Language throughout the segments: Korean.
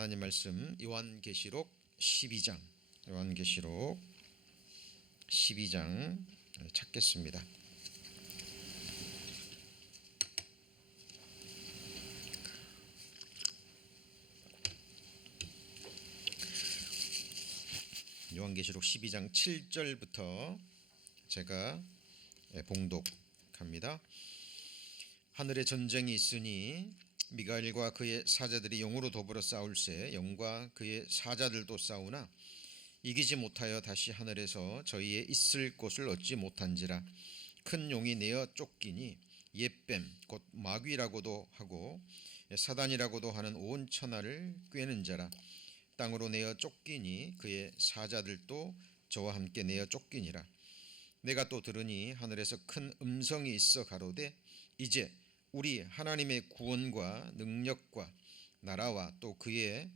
하나님 말씀 요한계시록 12장 찾겠습니다. 요한계시록 12장 7절부터 제가 봉독합니다. 하늘에 전쟁이 있으니 미가엘과 그의 사자들이 용으로 더불어 싸울새 영과 그의 사자들도 싸우나 이기지 못하여 다시 하늘에서 저희의 있을 곳을 얻지 못한지라. 큰 용이 내어 쫓기니 옛뱀 곧 마귀라고도 하고 사단이라고도 하는 온 천하를 꿰는 자라. 땅으로 내어 쫓기니 그의 사자들도 저와 함께 내어 쫓기니라. 내가 또 들으니 하늘에서 큰 음성이 있어 가로되 이제 우리 하나님의 구원과 능력과 나라와 또 그의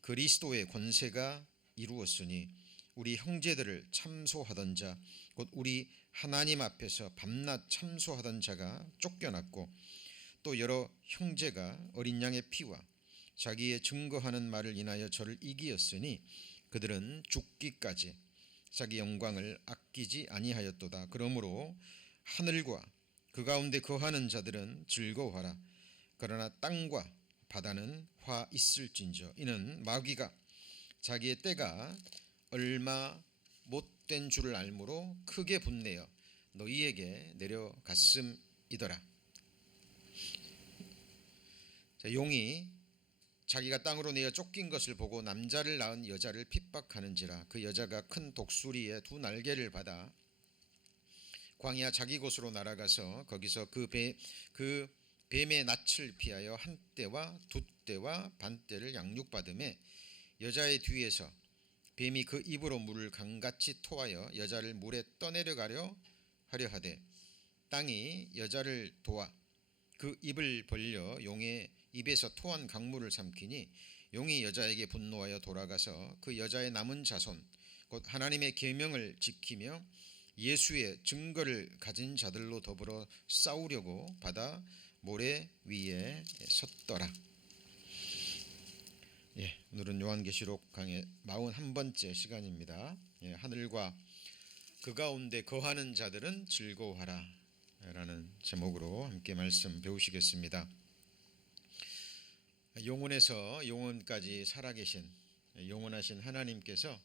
그리스도의 권세가 이루었으니 우리 형제들을 참소하던 자 곧 우리 하나님 앞에서 밤낮 참소하던 자가 쫓겨났고 또 여러 형제가 어린 양의 피와 자기의 증거하는 말을 인하여 저를 이기었으니 그들은 죽기까지 자기 영광을 아끼지 아니하였도다. 그러므로 하늘과 그 가운데 거하는 자들은 즐거워하라. 그러나 땅과 바다는 화 있을진저. 이는 마귀가 자기의 때가 얼마 못된 줄을 알므로 크게 분내어 너희에게 내려갔음이더라. 용이 자기가 땅으로 내어 쫓긴 것을 보고 남자를 낳은 여자를 핍박하는지라. 그 여자가 큰 독수리의 두 날개를 받아 광야 자기 곳으로 날아가서 거기서 그 뱀의 낯을 피하여 한 떼와 두 떼와 반 떼를 양육받음에 여자의 뒤에서 뱀이 그 입으로 물을 강같이 토하여 여자를 물에 떠내려가려 하려 하되 땅이 여자를 도와 그 입을 벌려 용의 입에서 토한 강물을 삼키니 용이 여자에게 분노하여 돌아가서 그 여자의 남은 자손 곧 하나님의 계명을 지키며 예수의 증거를 가진 자들로 더불어 싸우려고 바다 모래 위에 섰더라. 오늘은 요한계시록 강의 41번째 시간입니다. 하늘과 그 가운데 거하는 자들은 즐거워하라 라는 제목으로 함께 말씀 배우시겠습니다. 영원에서 영원까지 살아계신 영원하신 하나님께서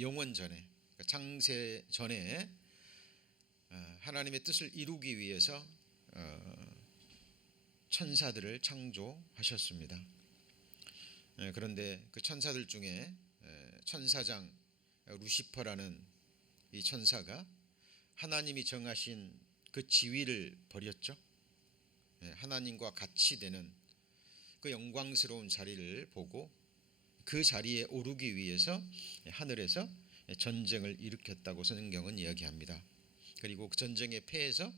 영원 전에 창세 전에 하나님의 뜻을 이루기 위해서 천사들을 창조하셨습니다. 그런데 그 천사들 중에 천사장 루시퍼라는 이 천사가 하나님이 정하신 그 지위를 버렸죠. 하나님과 같이 되는 그 영광스러운 자리를 보고 그 자리에 오르기 위해서 하늘에서 전쟁을 일으켰다고 성경은 이야기합니다. 그리고 그 전쟁에 패해서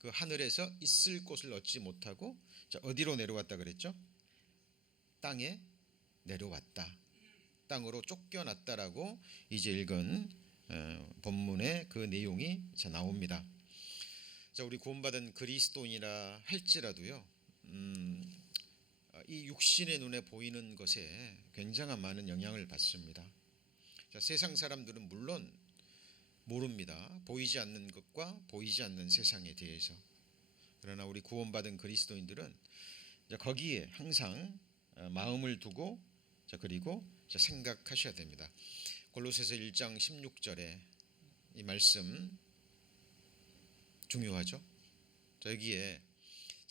그 하늘에서 있을 곳을 얻지 못하고 어디로 내려왔다 그랬죠? 땅에 내려왔다. 땅으로 쫓겨났다라고 이제 읽은 본문의 그 내용이 나옵니다. 우리 구원받은 그리스도인이라 할지라도요, 이 육신의 눈에 보이는 것에 굉장한 많은 영향을 받습니다. 세상 사람들은 물론 모릅니다. 보이지 않는 것과 보이지 않는 세상에 대해서. 그러나 우리 구원받은 그리스도인들은 거기에 항상 마음을 두고 그리고 생각하셔야 됩니다. 골로새서 1장 16절에 이 말씀 중요하죠. 여기에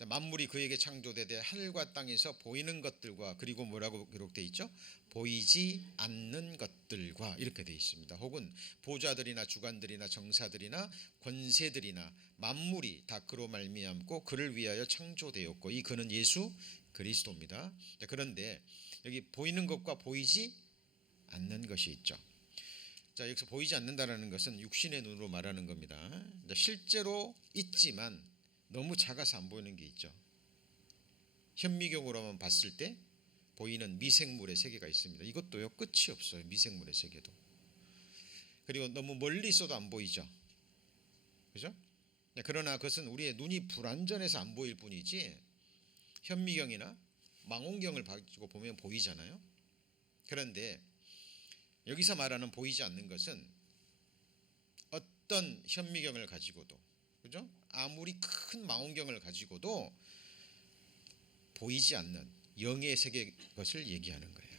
만물이 그에게 창조되되 하늘과 땅에서 보이는 것들과 그리고 뭐라고 기록되어 있죠? 보이지 않는 것들과 이렇게 되어 있습니다. 혹은 보좌들이나 주관들이나 정사들이나 권세들이나 만물이 다 그로 말미암고 그를 위하여 창조되었고 이 그는 예수 그리스도입니다. 그런데 여기 보이는 것과 보이지 않는 것이 있죠. 여기서 보이지 않는다라는 것은 육신의 눈으로 말하는 겁니다. 실제로 있지만 너무 작아서 안 보이는 게 있죠. 현미경으로만 봤을 때 보이는 미생물의 세계가 있습니다. 이것도요 끝이 없어요. 미생물의 세계도. 그리고 너무 멀리 있어도 안 보이죠. 그죠? 그러나 그것은 우리의 눈이 불완전해서 안 보일 뿐이지 현미경이나 망원경을 가지고 보면 보이잖아요. 그런데 여기서 말하는 보이지 않는 것은 어떤 현미경을 가지고도, 그죠? 아무리 큰 망원경을 가지고도 보이지 않는 영의 세계 것을 얘기하는 거예요.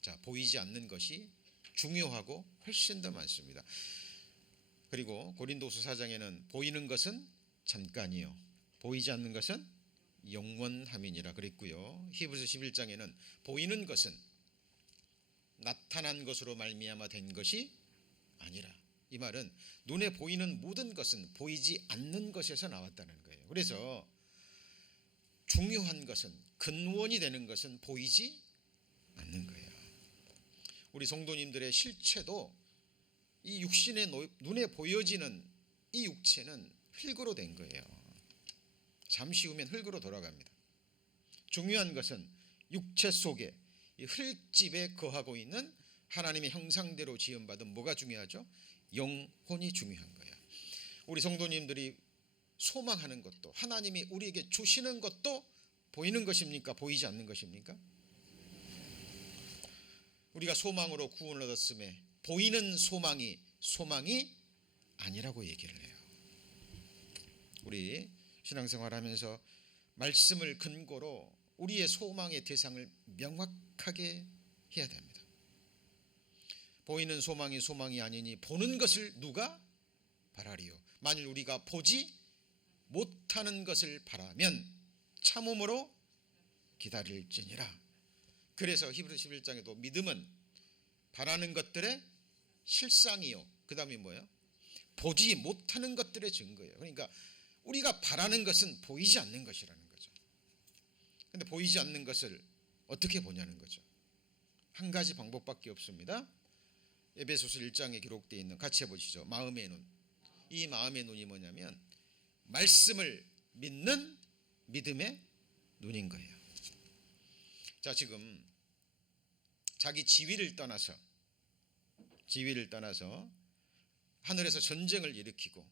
자, 보이지 않는 것이 중요하고 훨씬 더 많습니다. 그리고 고린도서 4장에는 보이는 것은 잠깐이요, 보이지 않는 것은 영원함이니라 그랬고요. 히브리서 11장에는 보이는 것은 나타난 것으로 말미암아 된 것이 아니라, 이 말은 눈에 보이는 모든 것은 보이지 않는 것에서 나왔다는 거예요. 그래서 중요한 것은, 근원이 되는 것은 보이지 않는 거예요. 우리 성도님들의 실체도 이 육신의 눈에 보여지는 이 육체는 흙으로 된 거예요. 잠시 후면 흙으로 돌아갑니다. 중요한 것은 육체 속에 이 흙집에 거하고 있는 하나님의 형상대로 지음받은 뭐가 중요하죠? 영혼이 중요한 거예요. 우리 성도님들이 소망하는 것도, 하나님이 우리에게 주시는 것도 보이는 것입니까? 보이지 않는 것입니까? 우리가 소망으로 구원을 얻었음에 보이는 소망이 아니라고 얘기를 해요. 우리 신앙생활하면서 말씀을 근거로 우리의 소망의 대상을 명확하게 해야 됩니다. 보이는 소망이 아니니 보는 것을 누가 바라리요. 만일 우리가 보지 못하는 것을 바라면 참음으로 기다릴지니라. 그래서 히브리서 11장에도 믿음은 바라는 것들의 실상이요, 그 다음에 뭐예요? 보지 못하는 것들의 증거예요. 그러니까 우리가 바라는 것은 보이지 않는 것이라는 거죠. 그런데 보이지 않는 것을 어떻게 보냐는 거죠. 한 가지 방법밖에 없습니다. 에베소서 1장에 기록되어 있는, 같이 해보시죠. 마음의 눈. 이 마음의 눈이 뭐냐면 말씀을 믿는 믿음의 눈인 거예요. 자, 지금 자기 지위를 떠나서 하늘에서 전쟁을 일으키고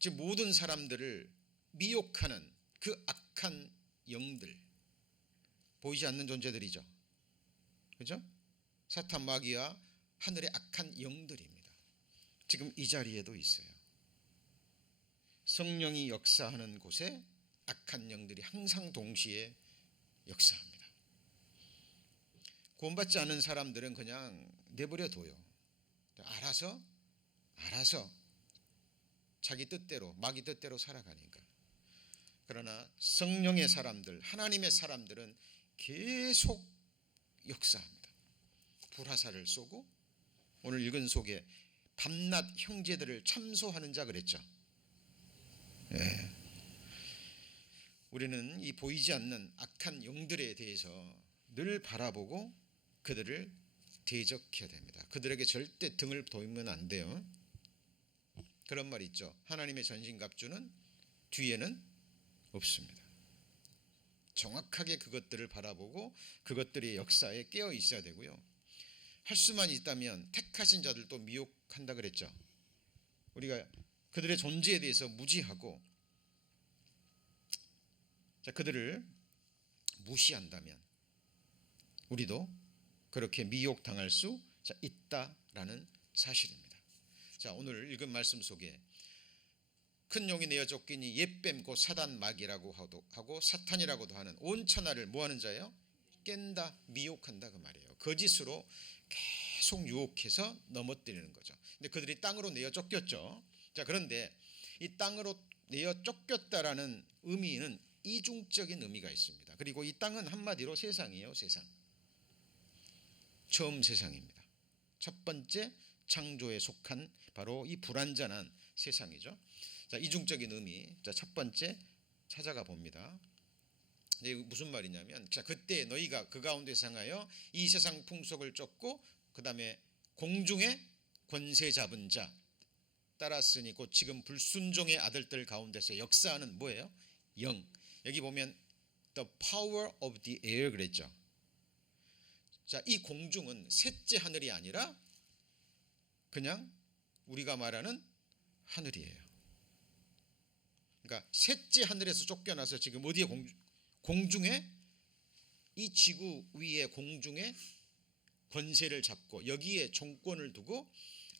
지금 모든 사람들을 미혹하는 그 악한 영들, 보이지 않는 존재들이죠. 그죠? 사탄, 마귀와 하늘의 악한 영들입니다. 지금 이 자리에도 있어요. 성령이 역사하는 곳에 악한 영들이 항상 동시에 역사합니다. 구원받지 않은 사람들은 그냥 내버려 둬요. 알아서 자기 뜻대로, 마귀 뜻대로 살아가니까. 그러나 성령의 사람들, 하나님의 사람들은 계속 역사합니다. 불화살을 쏘고, 오늘 읽은 속에 밤낮 형제들을 참소하는 자 그랬죠. 예. 우리는 이 보이지 않는 악한 영들에 대해서 늘 바라보고 그들을 대적해야 됩니다. 그들에게 절대 등을 돌리면 안 돼요. 그런 말 있죠. 하나님의 전신갑주는 뒤에는 없습니다. 정확하게 그것들을 바라보고 그것들의 역사에 깨어 있어야 되고요. 할 수만 있다면 택하신 자들도 미혹한다 그랬죠. 우리가 그들의 존재에 대해서 무지하고 그들을 무시한다면 우리도 그렇게 미혹당할 수 있다라는 사실입니다. 자, 오늘 읽은 말씀 속에 큰 용이 내어 쫓기니 옛뱀 곧 사단 마귀라고 하고 사탄이라고도 하는 온 천하를 뭐하는 자예요? 깬다, 미혹한다 그 말이에요. 거짓으로 계속 유혹해서 넘어뜨리는 거죠. 근데 그들이 땅으로 내어 쫓겼죠. 자, 그런데 이 땅으로 내어 쫓겼다라는 의미는 이중적인 의미가 있습니다. 그리고 이 땅은 한마디로 세상이에요. 세상. 처음 세상입니다. 첫 번째 창조에 속한 바로 이 불완전한 세상이죠. 자, 이중적인 의미. 자, 첫 번째 찾아가 봅니다. 이게 무슨 말이냐면, 자, 그때 너희가 그 가운데 상하여 이 세상 풍속을 쫓고 그 다음에 공중의 권세 잡은 자 따랐으니 곧 지금 불순종의 아들들 가운데서 역사하는 뭐예요? 영. 여기 보면 the power of the air 그랬죠. 자, 이 공중은 셋째 하늘이 아니라 그냥 우리가 말하는 하늘이에요. 그러니까 셋째 하늘에서 쫓겨나서 지금 어디에 공중에, 이 지구 위에 공중에 권세를 잡고 여기에 종권을 두고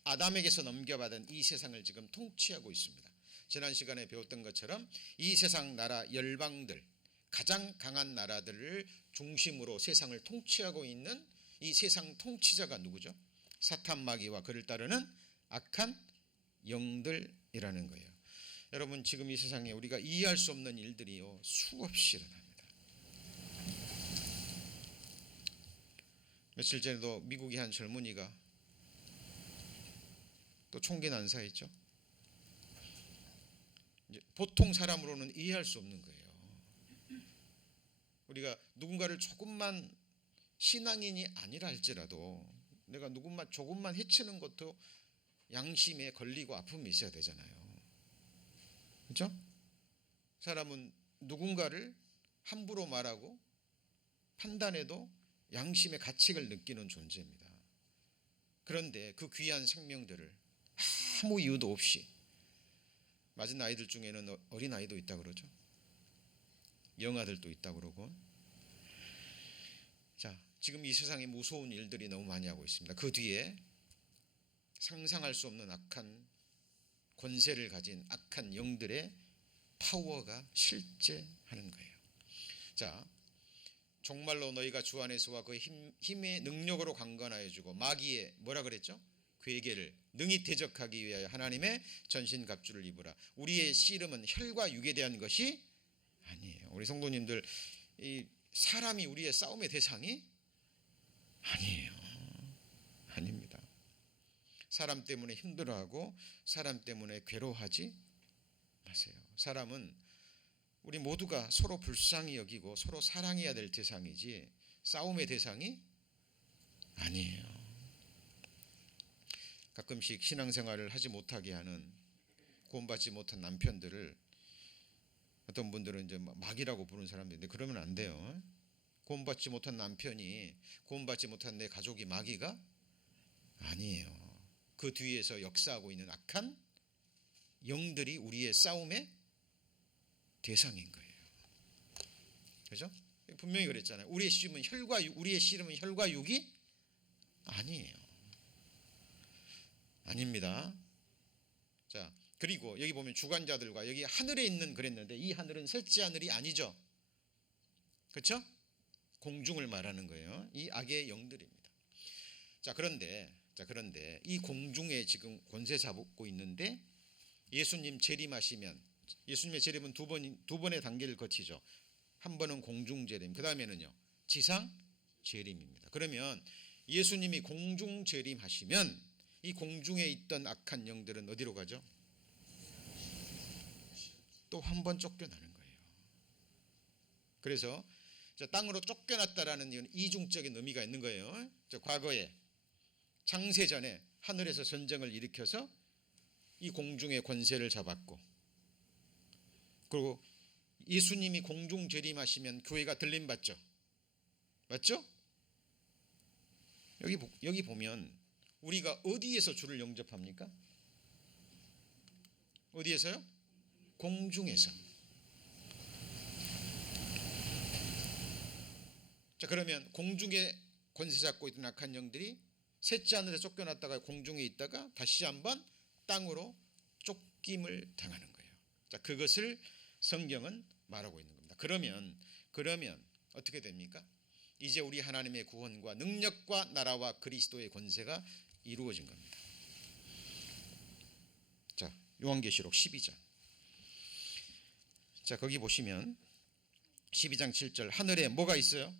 아담에게서 넘겨받은 이 세상을 지금 통치하고 있습니다. 지난 시간에 배웠던 것처럼 이 세상 나라 열방들, 가장 강한 나라들을 중심으로 세상을 통치하고 있는 이 세상 통치자가 누구죠? 사탄 마귀와 그를 따르는 악한 영들이라는 거예요. 여러분, 지금 이 세상에 우리가 이해할 수 없는 일들이요 수없이 일어납니다. 며칠 전에도 미국의 한 젊은이가 또 총기 난사했죠. 이제 보통 사람으로는 이해할 수 없는 거예요. 우리가 누군가를 조금만 신앙인이 아니라 할지라도 내가 누군가 조금만 해치는 것도 양심에 걸리고 아픔이 있어야 되잖아요. 그렇죠? 사람은 누군가를 함부로 말하고 판단해도 양심의 가책을 느끼는 존재입니다. 그런데 그 귀한 생명들을 아무 이유도 없이 맞은 아이들 중에는 어린 아이도 있다 그러죠. 영아들도 있다 그러고. 자, 지금 이 세상에 무서운 일들이 너무 많이 하고 있습니다. 그 뒤에 상상할 수 없는 악한 권세를 가진 악한 영들의 파워가 실제하는 거예요. 자, 정말로 너희가 주 안에서와 그 힘의 능력으로 강건하여 주고 마귀의 뭐라 그랬죠? 괴계를 능히 대적하기 위하여 하나님의 전신갑주를 입으라. 우리의 씨름은 혈과 육에 대한 것이 아니에요. 우리 성도님들, 이 사람이 우리의 싸움의 대상이 아니에요. 아닙니다. 사람 때문에 힘들어하고 사람 때문에 괴로워하지 마세요. 사람은 우리 모두가 서로 불쌍히 여기고 서로 사랑해야 될 대상이지 싸움의 대상이 아니에요. 가끔씩 신앙생활을 하지 못하게 하는, 구원받지 못한 남편들을 어떤 분들은 이제 마귀라고 부르는 사람들인데 그러면 안 돼요. 구원받지 못한 남편이, 구원받지 못한 내 가족이 마귀가 아니에요. 그 뒤에서 역사하고 있는 악한 영들이 우리의 싸움의 대상인 거예요. 그렇죠? 분명히 그랬잖아요. 우리의 씨름은 혈과 육이 아니에요. 아닙니다. 자, 그리고 여기 보면 주관자들과 여기 하늘에 있는 그랬는데 이 하늘은 셋째 하늘이 아니죠. 그렇죠? 공중을 말하는 거예요. 이 악의 영들입니다. 그런데 이 공중에 지금 권세 잡고 있는데 예수님 재림하시면, 예수님의 재림은 두 번의 단계를 거치죠. 한 번은 공중 재림, 그 다음에는요 지상 재림입니다. 그러면 예수님이 공중 재림하시면 이 공중에 있던 악한 영들은 어디로 가죠? 또 한 번 쫓겨나는 거예요. 그래서 땅으로 쫓겨났다라는 이유는 이중적인 의미가 있는 거예요. 과거에 창세전에 하늘에서 전쟁을 일으켜서 이 공중의 권세를 잡았고, 그리고 예수님이 공중 재림하시면 교회가 들림 받죠. 맞죠? 여기 보면 우리가 어디에서 주를 영접합니까? 어디에서요? 공중에서. 자, 그러면 공중에 권세 잡고 있던 악한 영들이 셋째 하늘에 쫓겨났다가 공중에 있다가 다시 한번 땅으로 쫓김을 당하는 거예요. 자, 그것을 성경은 말하고 있는 겁니다. 그러면 어떻게 됩니까? 이제 우리 하나님의 구원과 능력과 나라와 그리스도의 권세가 이루어진 겁니다. 자, 요한계시록 12장. 자, 거기 보시면 12장 7절, 하늘에 뭐가 있어요?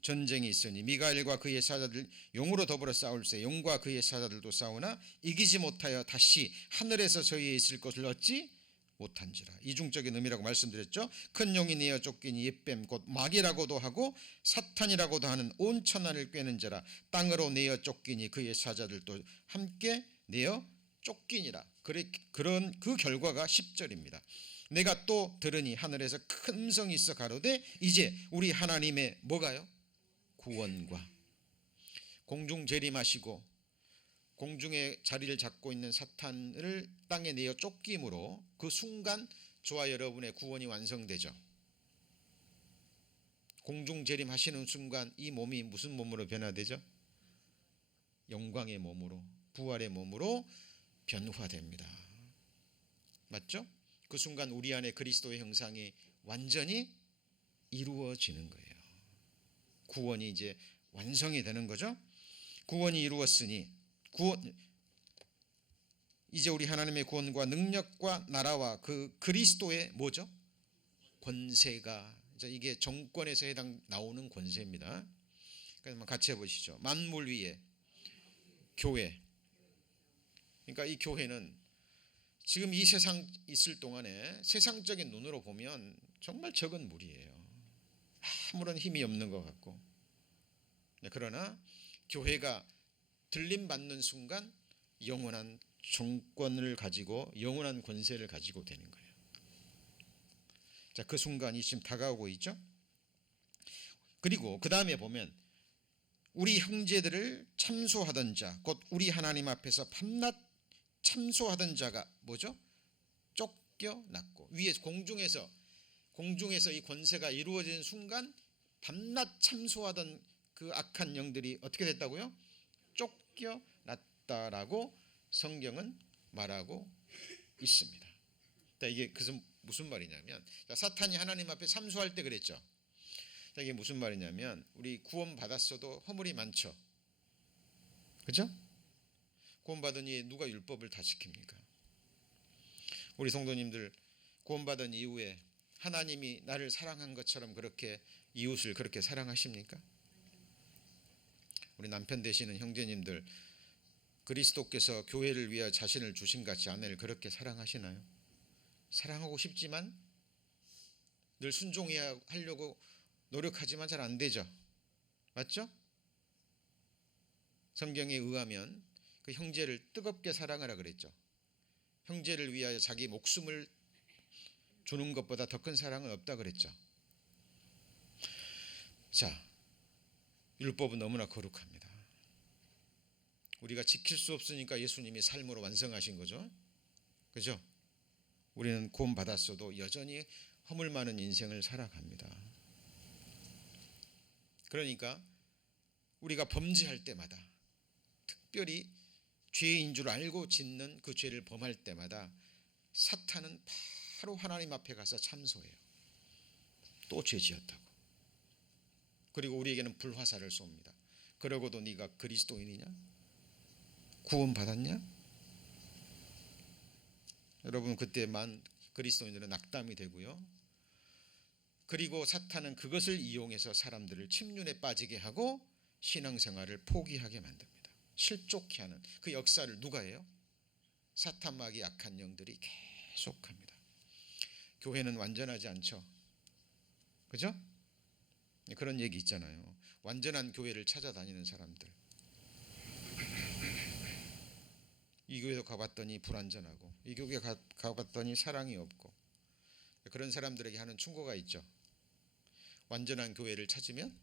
전쟁이 있으니 미가엘과 그의 사자들 용으로 더불어 싸울세. 용과 그의 사자들도 싸우나 이기지 못하여 다시 하늘에서 저희에 있을 것을 얻지 못한지라. 이중적인 의미라고 말씀드렸죠. 큰 용이 내어 쫓기니 옛뱀 곧 마귀라고도 하고 사탄이라고도 하는 온 천하를 꿰는 자라. 땅으로 내어 쫓기니 그의 사자들도 함께 내어 쫓기니라. 그런 그 결과가 10절입니다. 내가 또 들으니 하늘에서 큰 음성이 있어 가로되 이제 우리 하나님의 뭐가요? 구원과 공중 재림하시고 공중에 자리를 잡고 있는 사탄을 땅에 내어 쫓김으로 그 순간 저와 여러분의 구원이 완성되죠. 공중 재림하시는 순간 이 몸이 무슨 몸으로 변화되죠? 영광의 몸으로, 부활의 몸으로 변화됩니다. 맞죠? 그 순간 우리 안에 그리스도의 형상이 완전히 이루어지는 거예요. 구원이 이제 완성이 되는 거죠. 구원이 이루었으니 이제 우리 하나님의 구원과 능력과 나라와 그 그리스도의 뭐죠? 권세가, 이게 정권에서 나오는 권세입니다. 그래서 같이 해보시죠. 만물 위에 교회. 그러니까 이 교회는 지금 이 세상 있을 동안에 세상적인 눈으로 보면 정말 적은 무리예요. 아무런 힘이 없는 것 같고. 그러나 교회가 들림받는 순간 영원한 정권을 가지고 영원한 권세를 가지고 되는 거예요. 자, 그 순간이 지금 다가오고 있죠. 그리고 그 다음에 보면 우리 형제들을 참소하던 자, 곧 우리 하나님 앞에서 밤낮 참소하던 자가 뭐죠? 쫓겨났고, 위에 공중에서 이 권세가 이루어지는 순간 밤낮 참소하던 그 악한 영들이 어떻게 됐다고요? 쫓겨났다라고 성경은 말하고 있습니다. 이게 무슨 말이냐면, 사탄이 하나님 앞에 참소할 때 그랬죠. 이게 무슨 말이냐면, 우리 구원 받았어도 허물이 많죠. 그죠? 구원 받으니 누가 율법을 다 지킵니까? 우리 성도님들 구원 받은 이후에 하나님이 나를 사랑한 것처럼 그렇게 이웃을 그렇게 사랑하십니까? 우리 남편 되시는 형제님들, 그리스도께서 교회를 위하여 자신을 주신 같이 아내를 그렇게 사랑하시나요? 사랑하고 싶지만 늘 순종하려고 노력하지만 잘 안 되죠. 맞죠? 성경에 의하면 그 형제를 뜨겁게 사랑하라 그랬죠. 형제를 위하여 자기 목숨을 주는 것보다 더 큰 사랑은 없다 그랬죠. 자, 율법은 너무나 거룩합니다. 우리가 지킬 수 없으니까 예수님이 삶으로 완성하신 거죠. 그죠? 우리는 구원 받았어도 여전히 허물 많은 인생을 살아갑니다. 그러니까 우리가 범죄할 때마다, 특별히 죄인 줄 알고 짓는 그 죄를 범할 때마다 사탄은 바로 하나님 앞에 가서 참소해요. 또 죄 지었다고. 그리고 우리에게는 불화살을 쏩니다. 그러고도 네가 그리스도인이냐? 구원 받았냐? 여러분, 그때만 그리스도인들은 낙담이 되고요. 그리고 사탄은 그것을 이용해서 사람들을 침륜에 빠지게 하고 신앙생활을 포기하게 만듭니다. 실족케 하는 그 역사를 누가 해요? 사탄마귀 악한 영들이 계속합니다. 교회는 완전하지 않죠. 그죠? 그런 얘기 있잖아요. 완전한 교회를 찾아다니는 사람들. 이 교회도 가봤더니 불완전하고, 이 교회 가봤더니 사랑이 없고, 그런 사람들에게 하는 충고가 있죠. 완전한 교회를 찾으면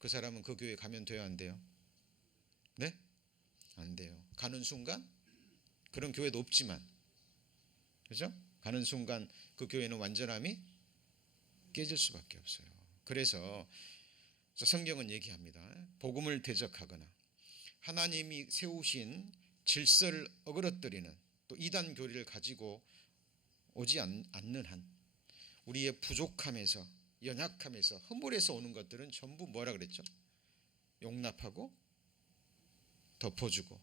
그 사람은 그 교회 가면 돼요, 안 돼요? 네? 안 돼요. 가는 순간, 그런 교회도 없지만, 그죠? 가는 순간 그 교회는 완전함이 깨질 수밖에 없어요. 그래서 성경은 얘기합니다. 복음을 대적하거나 하나님이 세우신 질서를 어그러뜨리는 또 이단 교리를 가지고 오지 않는 한, 우리의 부족함에서, 연약함에서, 허물에서 오는 것들은 전부 뭐라 그랬죠? 용납하고 덮어주고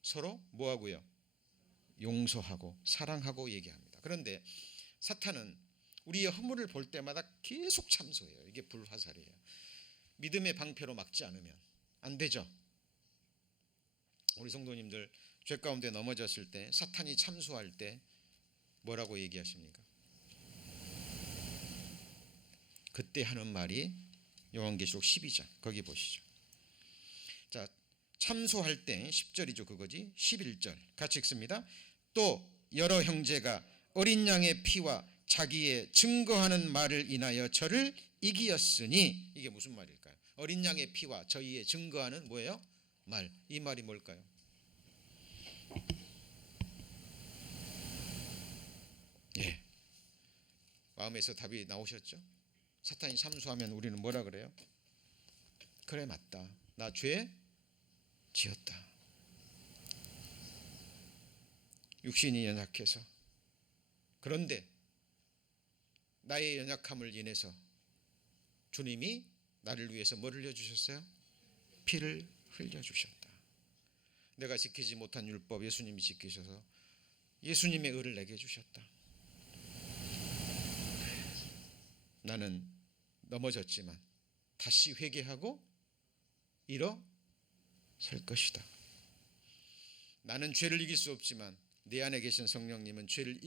서로 뭐하고요? 용서하고 사랑하고 얘기합니다. 그런데 사탄은 우리의 허물을 볼 때마다 계속 참소해요. 이게 불화살이에요. 믿음의 방패로 막지 않으면 안 되죠. 우리 성도님들 죄 가운데 넘어졌을 때, 사탄이 참소할 때 뭐라고 얘기하십니까? 그때 하는 말이 요한계시록 12장 거기 보시죠. 자, 참소할 때 10절이죠. 그거지. 11절 같이 읽습니다. 또 여러 형제가 어린 양의 피와 자기의 증거하는 말을 인하여 저를 이기었으니, 이게 무슨 말일까요? 어린 양의 피와 저희의 증거하는 뭐예요? 말. 이 말이 뭘까요? 예. 마음에서 답이 나오셨죠? 사탄이 참수하면 우리는 뭐라 그래요? 그래, 맞다. 나 죄 지었다. 육신이 연약해서. 그런데 나의 연약함을 인해서 주님이 나를 위해서 뭐를 흘려주셨어요? 피를 흘려주셨다. 내가 지키지 못한 율법 예수님이 지키셔서 예수님의 의를 내게 주셨다. 나는 넘어졌지만 다시 회개하고 일어설 것이다. 나는 죄를 이길 수 없지만 내 안에 계신 성령님은 죄를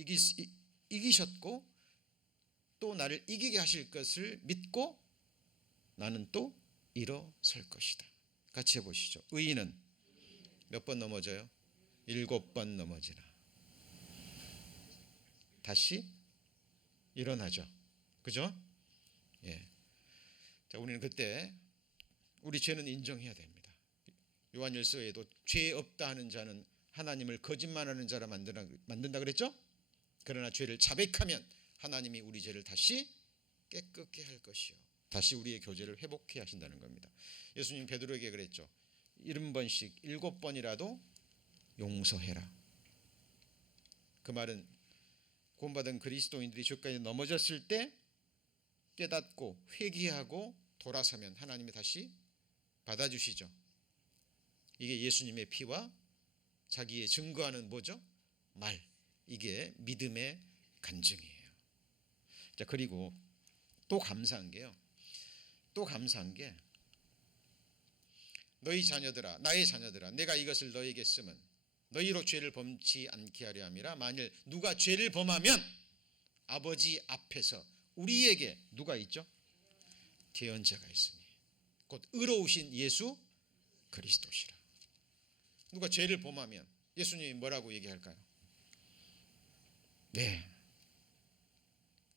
이기셨고 또 나를 이기게 하실 것을 믿고 나는 또 일어설 것이다. 같이 해보시죠. 의인은 몇 번 넘어져요? 7번 넘어지나 다시 일어나죠. 그죠? 예. 자, 우리는 그때 우리 죄는 인정해야 됩니다. 요한일서에도 죄 없다 하는 자는 하나님을 거짓말하는 자라 만든다 그랬죠? 그러나 죄를 자백하면 하나님이 우리 죄를 다시 깨끗게 할 것이요 다시 우리의 교제를 회복해 하신다는 겁니다. 예수님 베드로에게 그랬죠. 70번씩 7번이라도 용서해라. 그 말은 구원받은 그리스도인들이 죄까지 넘어졌을 때 깨닫고 회개하고 돌아서면 하나님이 다시 받아주시죠. 이게 예수님의 피와 자기의 증거하는 뭐죠? 말. 이게 믿음의 간증이에요. 자, 그리고 또 감사한 게요. 또 감사한 게 너희 자녀들아, 나의 자녀들아, 내가 이것을 너희에게 쓰면 너희로 죄를 범치 않게 하려 함이라. 만일 누가 죄를 범하면 아버지 앞에서 우리에게 누가 있죠? 대언자가 있으니 곧 의로우신 예수 그리스도시라. 누가 죄를 범하면 예수님이 뭐라고 얘기할까요? 네.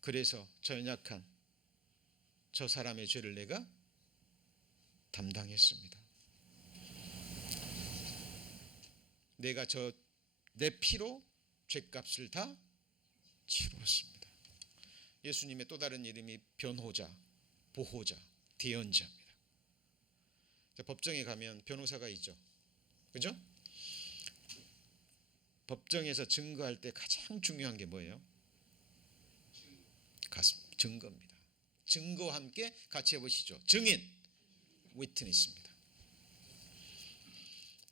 그래서 저 연약한 저 사람의 죄를 내가 담당했습니다. 내가 내 피로 죄값을 다 치루었습니다. 예수님의 또 다른 이름이 변호자, 보호자, 대언자입니다. 자, 법정에 가면 변호사가 있죠. 그죠? 법정에서 증거할 때 가장 중요한 게 뭐예요? 증거입니다. 증거와 함께 같이 해보시죠. 증인, 위트니스입니다.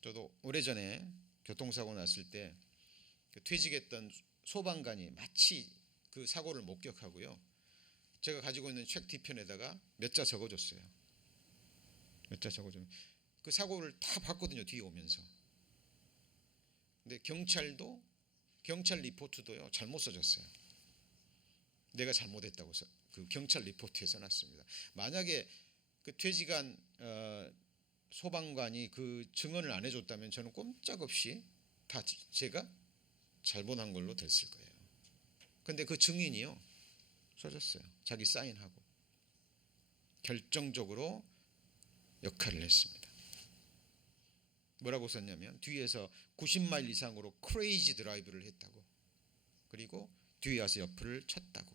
저도 오래전에 교통사고 났을 때 퇴직했던 소방관이 마치 그 사고를 목격하고요. 제가 가지고 있는 책 뒤편에다가 몇 자 적어줬어요. 몇 자 적어주면 그 사고를 다 봤거든요. 뒤에 오면서. 근데 경찰 리포트도요 잘못 써졌어요. 내가 잘못했다고 그 경찰 리포트에 써놨습니다. 만약에 그 퇴직한 소방관이 그 증언을 안 해줬다면 저는 꼼짝없이 다 제가 잘못한 걸로 됐을 거예요. 근데 그 증인이요 써줬어요. 자기 사인하고 결정적으로 역할을 했습니다. 뭐라고 썼냐면 뒤에서 90마일 이상으로 크레이지 드라이브를 했다고, 그리고 뒤에 와서 옆을 쳤다고.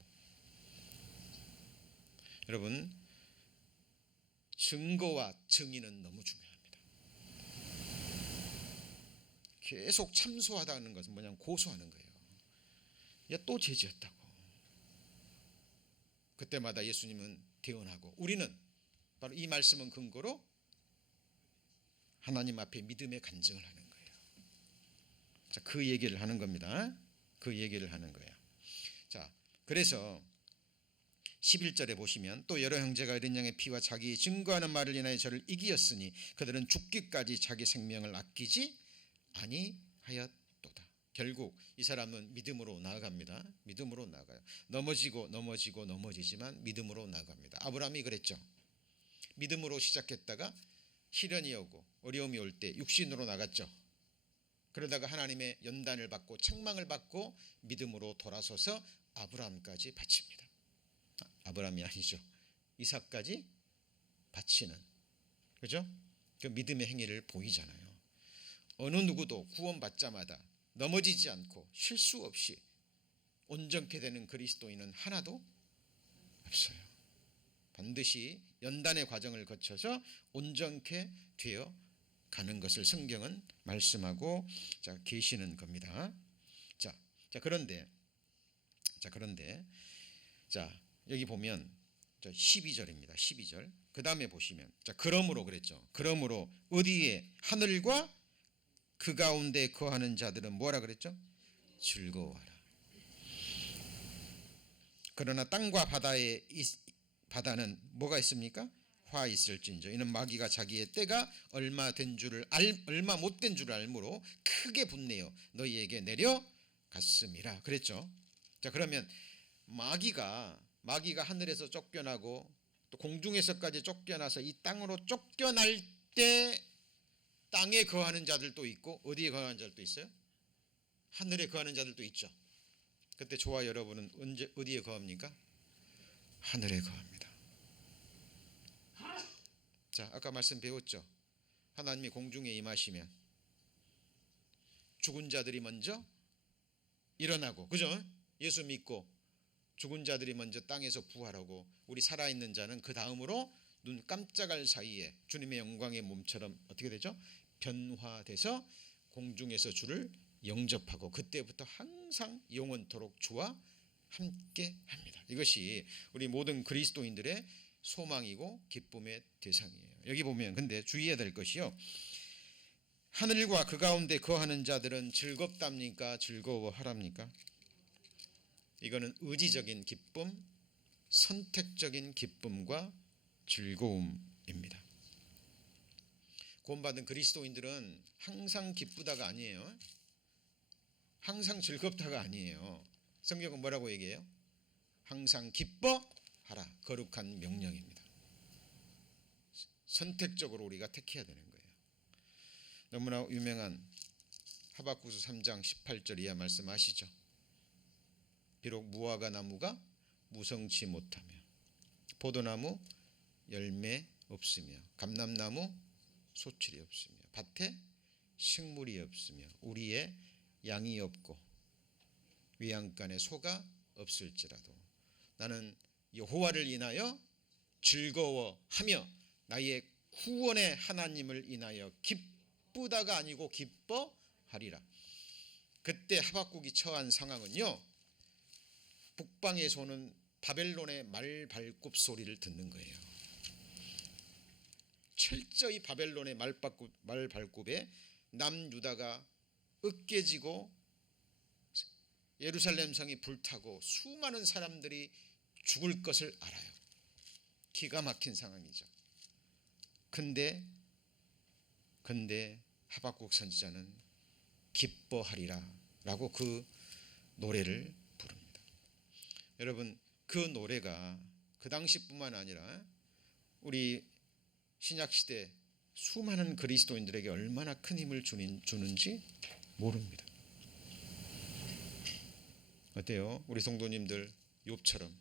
여러분, 증거와 증인은 너무 중요합니다. 계속 참소하다는 것은 뭐냐면 고소하는 거예요. 야, 또 죄지었다고. 그때마다 예수님은 대언하고 우리는 바로 이 말씀은 근거로 하나님 앞에 믿음의 간증을 하는 거예요. 자, 그 얘기를 하는 겁니다. 그 얘기를 하는 거예요. 자, 그래서 11절에 보시면 또 여러 형제가 어린 양의 피와 자기 증거하는 말을 인하여 저를 이기었으니 그들은 죽기까지 자기 생명을 아끼지 아니하였도다. 결국 이 사람은 믿음으로 나아갑니다. 믿음으로 나아가요. 넘어지지만 믿음으로 나아갑니다. 아브라함이 그랬죠. 믿음으로 시작했다가 시련이 오고 어려움이 올 때 육신으로 나갔죠. 그러다가 하나님의 연단을 받고 책망을 받고 믿음으로 돌아서서 아브라함까지 바칩니다. 아브라함이 아니죠. 이삭까지 바치는, 그죠? 그 믿음의 행위를 보이잖아요. 어느 누구도 구원받자마다 넘어지지 않고 실수 없이 온전케 되는 그리스도인은 하나도 없어요. 반드시 연단의 과정을 거쳐서 온전케 되어 가는 것을 성경은 말씀하고 계시는 겁니다. 그런데 여기 보면 12절입니다. 12절. 그 다음에 보시면 그러므로 그랬죠. 그러므로 어디에 하늘과 그 가운데 거하는 자들은 뭐라 그랬죠? 즐거워하라. 그러나 땅과 바다는 뭐가 있습니까? 화 있을진저 이는 마귀가 자기의 때가 얼마 못 된 줄을 알므로 크게 분내어 너희에게 내려갔음이라 그랬죠. 그러면 마귀가 하늘에서 쫓겨나고 또 공중에서까지 쫓겨나서 이 땅으로 쫓겨날 때 땅에 거하는 자들도 있고 어디에 거하는 자들도 있어요? 하늘에 거하는 자들도 있죠. 그때 저와 여러분은 어디에 거합니까? 하늘에 거합니다. 아까 말씀 배웠죠. 하나님이 공중에 임하시면 죽은 자들이 먼저 일어나고, 그죠? 예수 믿고 죽은 자들이 먼저 땅에서 부활하고 우리 살아있는 자는 그 다음으로 눈 깜짝할 사이에 주님의 영광의 몸처럼 어떻게 되죠? 변화돼서 공중에서 주를 영접하고 그때부터 항상 영원토록 주와 함께 합니다. 이것이 우리 모든 그리스도인들의 소망이고 기쁨의 대상이에요. 여기 보면 근데 주의해야 될 것이요, 하늘과 그 가운데 거하는 자들은 즐겁답니까? 즐거워하랍니까? 이거는 의지적인 기쁨, 선택적인 기쁨과 즐거움입니다. 구원받은 그리스도인들은 항상 기쁘다가 아니에요. 항상 즐겁다가 아니에요. 성경은 뭐라고 얘기해요? 항상 기뻐하라. 거룩한 명령입니다. 선택적으로 우리가 택해야 되는 거예요. 너무나 유명한 하박국서 3장 18절 이하 말씀 아시죠? 비록 무화과 나무가 무성치 못하며 포도나무 열매 없으며 감람나무 소출이 없으며 밭에 식물이 없으며 우리의 양이 없고 외양간에 소가 없을지라도 나는 여호와를 인하여 즐거워하며 나의 구원의 하나님을 인하여 기쁘다가 아니고 기뻐하리라. 그때 하박국이 처한 상황은요, 북방에서 오는 바벨론의 말발굽 소리를 듣는 거예요. 철저히 바벨론의 말발굽에 남유다가 으깨지고 예루살렘 성이 불타고 수많은 사람들이 죽을 것을 알아요. 기가 막힌 상황이죠. 근데 하박국 선지자는 기뻐하리라 라고 그 노래를 부릅니다. 여러분, 그 노래가 그 당시뿐만 아니라 우리 신약시대 수많은 그리스도인들에게 얼마나 큰 힘을 주는지 모릅니다. 어때요? 우리 성도님들 욥처럼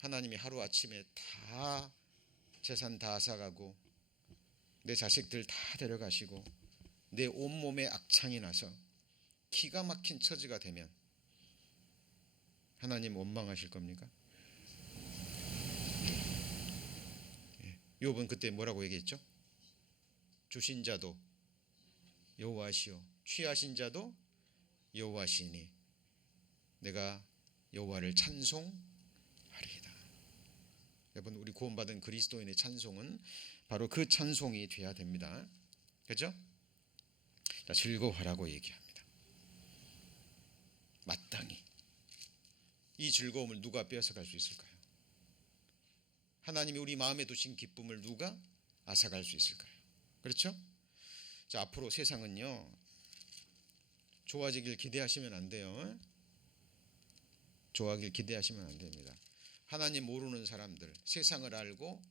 하나님이 하루아침에 다 재산 다 앗아가고 내 자식들 다 데려가시고 내 온몸에 악창이 나서 기가 막힌 처지가 되면 하나님 원망하실 겁니까? 욥은 그때 뭐라고 얘기했죠? 주신 자도 여호와시오 취하신 자도 여호와시니 내가 여호와를 찬송하리이다. 여러분, 우리 구원받은 그리스도인의 찬송은 바로 그 찬송이 돼야 됩니다. 그렇죠? 즐거워하라고 얘기합니다. 마땅히 이 즐거움을 누가 빼앗아갈 수 있을까요? 하나님이 우리 마음에 두신 기쁨을 누가 앗아갈 수 있을까요? 그렇죠? 앞으로 세상은요, 좋아지길 기대하시면 안 돼요. 좋아하길 기대하시면 안 됩니다. 하나님 모르는 사람들, 세상을 알고